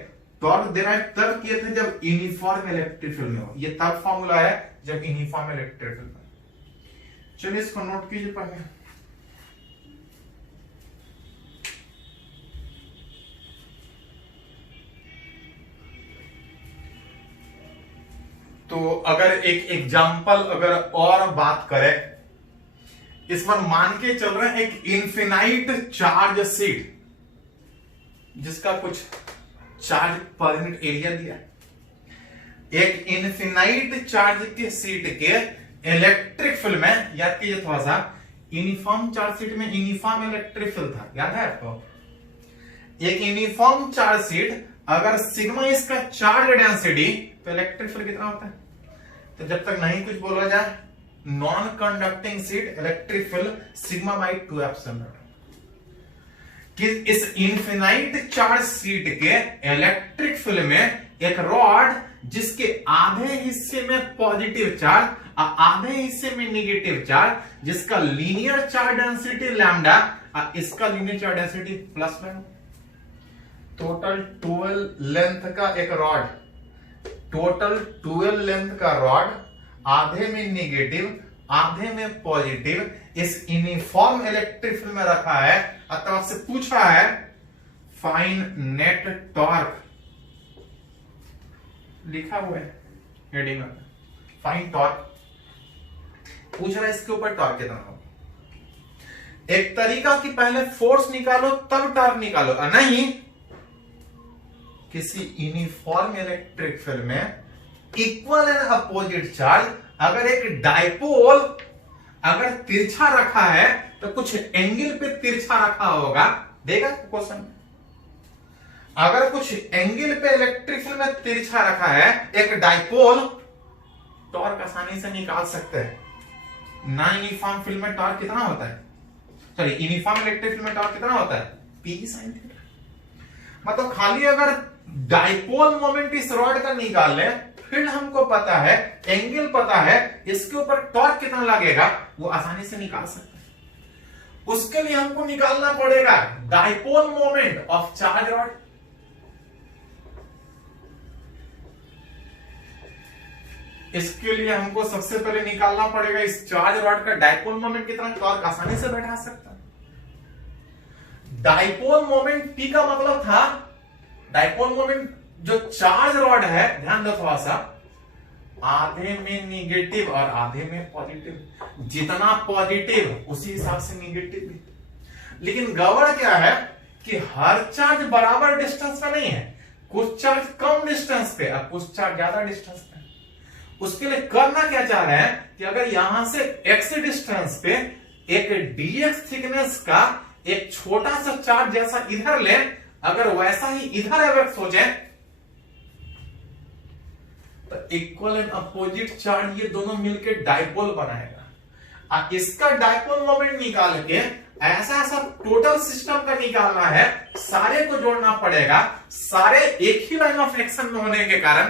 टॉर्क डिराइव तब किए थे जब यूनिफॉर्म इलेक्ट्रिक फील्ड में हो। ये तब फॉर्मूला है जब यूनिफॉर्म इलेक्ट्रिक फील्ड में। चलिए इसको नोट कीजिए पहले। तो अगर एक एग्जांपल अगर और बात करें, इस पर मान के चल रहे हैं एक इनफिनाइट चार्ज सीट, जिसका कुछ चार्ज पर यूनिट एरिया दिया है। एक इनफिनाइट चार्ज के सीट के इलेक्ट्रिक फील्ड में, याद कीजिए थोड़ा सा, यूनिफॉर्म चार्ज सीट में यूनिफॉर्म इलेक्ट्रिक फील्ड था, याद है आपको। एक यूनिफॉर्म चार्ज सीट, अगर सिग्मा इसका चार्ज डेंसिटी, तो इलेक्ट्रिक फील्ड कितना होता है। तो जब तक नहीं कुछ बोला जाए, non conducting sheet electric field σ/2ε। कि इस इनफिनाइट चार्ज सीट के इलेक्ट्रिक फील्ड में एक रॉड जिसके आधे हिस्से में पॉजिटिव चार्ज और आधे हिस्से में नेगेटिव चार्ज, जिसका लीनियर चार्ज डेंसिटी लैम्डा और इसका linear charge density plus lambda, total 12 length का एक रॉड, टोटल 12 लेंथ का रॉड, आधे में नेगेटिव आधे में पॉजिटिव, इस यूनिफॉर्म इलेक्ट्रिक फील्ड में रखा है। अतः आपसे पूछा है फाइंड नेट टॉर्क, लिखा हुआ है हेडिंग में, फाइंड टॉर्क पूछ रहा है, इसके ऊपर टॉर्क कितना होगा। एक तरीका कि पहले फोर्स निकालो तब टॉर्क निकालो, नहीं किसी यूनिफॉर्म इलेक्ट्रिक फील्ड में इक्वल एंड अपोजिट चार्ज, अगर एक डायपोल अगर तिरछा रखा है तो कुछ एंगल पे तिरछा रखा होगा, देगा क्वेश्चन। अगर कुछ एंगल पे इलेक्ट्रिक फील्ड में तिरछा रखा है एक डायपोल, टॉर्क आसानी से निकाल सकते हैं। नॉन यूनिफॉर्म फील्ड में टॉर्क कितना होता है, सॉरी यूनिफॉर्म इलेक्ट्रिक फील्ड में टॉर्क कितना होता है, P sin थीटा। मतलब खाली अगर डायपोल मोमेंट इस रॉड का निकाल ले, फील्ड हमको पता है, एंगल पता है, इसके ऊपर टॉर्क कितना लगेगा वो आसानी से निकाल सकते हैं। उसके लिए हमको निकालना पड़ेगा dipole moment of charge rod. इसके लिए हमको सबसे पहले निकालना पड़ेगा इस चार्ज रॉड का डायपोल मोमेंट कितना, टॉर्क आसानी से बैठा सकता है। डायपोल मोमेंट P का मतलब था, डायपोल मोमेंट जो चार्ज रॉड है, ध्यान दो थोड़ा सा, आधे में निगेटिव और आधे में पॉजिटिव। जितना पॉजिटिव उसी हिसाब से निगेटिव भी। लेकिन गड़बड़ क्या है कि हर चार्ज बराबर डिस्टेंस पे नहीं है, कुछ चार्ज कम डिस्टेंस पे और कुछ चार्ज ज्यादा डिस्टेंस पे। उसके लिए करना क्या चाह रहे हैं कि अगर यहां से x डिस्टेंस पे एक dx थिकनेस का एक छोटा सा चार्ज जैसा इधर ले, अगर वैसा ही इधर अगर सोचे तो इक्वल एंड अपोजिट चार्ज ये दोनों मिलकर डायपोल बनाएगा। अब इसका डायपोल मोमेंट निकाल के ऐसा ऐसा टोटल सिस्टम का निकालना है, सारे को जोड़ना पड़ेगा। सारे एक ही लाइन ऑफ एक्शन में होने के कारण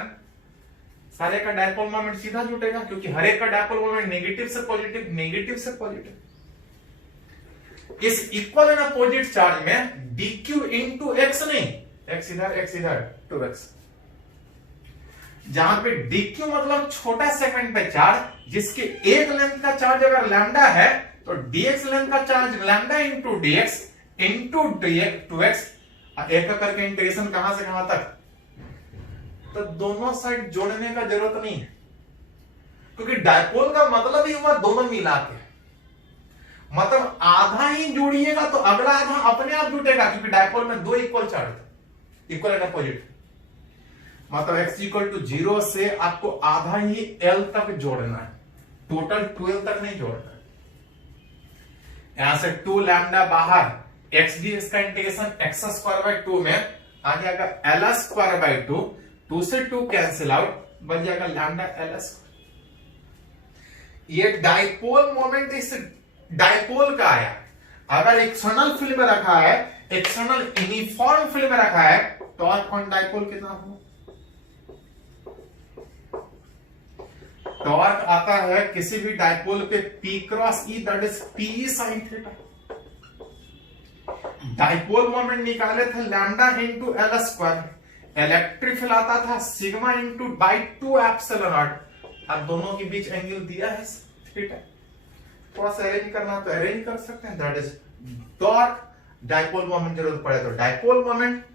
सारे का डायपोल मोमेंट सीधा जुटेगा, क्योंकि हर एक का डायपोल मोमेंट नेगेटिव से पॉजिटिव, नेगेटिव से पॉजिटिव। इस इक्वल एंड अपोजिट चार्ज में dq इंटू एक्स नहीं, x इधर 2x, जहां पे dq मतलब छोटा सेकंड पे चार्ज, जिसके एक लेंथ का चार्ज अगर लैम्डा है तो dx लेंथ का charge lambda into dx into 2x। एक करके इंटीग्रेशन कहां से कहां तक, तो दोनों साइड जोड़ने का जरूरत नहीं है, क्योंकि डायपोल का मतलब ही हुआ दोनों मिला के। मतलब आधा ही जोड़िएगा तो अगला आधा अपने आप जुटेगा, क्योंकि डायपोल में दो equal charge, equal and opposite. मतलब x इक्वल टू 0 से आपको आधा ही L तक जोड़ना है, टोटल 12 तक नहीं जोड़ना है। यहां से 2 लैम्डा बाहर, x dx का इंटीग्रेशन x स्क्वायर बाय 2 में आ जाएगा L स्क्वायर बाय 2, 2 से 2 कैंसिल आउट, बच जाएगा लैम्डा L स्क्वायर। ये डायपोल मोमेंट इस डायपोल का आया। अगर एक्सटर्नल फील्ड में रखा है, एक्सटर्नल यूनिफॉर्म फील्ड में रखा है, टॉर्क ऑन डायपोल कितना होगा, टॉर्क आता है किसी भी डायपोल पे P cross E, that is P sin theta. Dipole moment निकाले थे lambda into L square, electric field आता था sigma into by 2 epsilon not. अब दोनों के बीच एंगल दिया है थीटा, थोड़ा सा अरेंज करना तो अरेंज कर सकते हैं, that is torque. Dipole moment जरूरत पड़े तो डायपोल मोमेंट,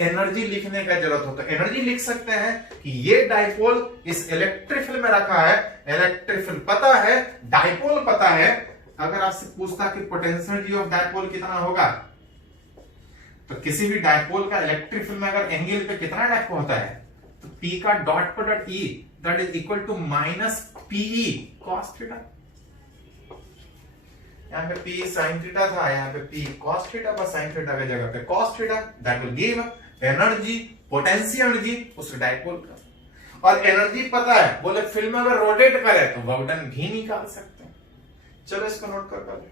एनर्जी लिखने का जरूरत हो तो एनर्जी लिख सकते हैं कि ये डायपोल इस इलेक्ट्रिक फील्ड में रखा है, इलेक्ट्रिक फील्ड पता है, डायपोल पता है। अगर आपसे पूछता कि पोटेंशियल ऑफ डायपोल कितना होगा, तो किसी भी डायपोल का इलेक्ट्रिक फील्ड में अगर एंगल पे कितना डायपोल होता है, तो P का dot product E that is equal to minus PE cos theta. यहाँ पे P sin थीटा था, यहाँ पे P cos थीटा, बस sin थीटा की जगह पे cos theta, that will give energy, potential energy उस डायपोल का। और एनर्जी पता है, बोले फील्ड में अगर रोटेट करे तो वर्क डन भी निकाल सकते हैं। चलो इसको नोट कर ले।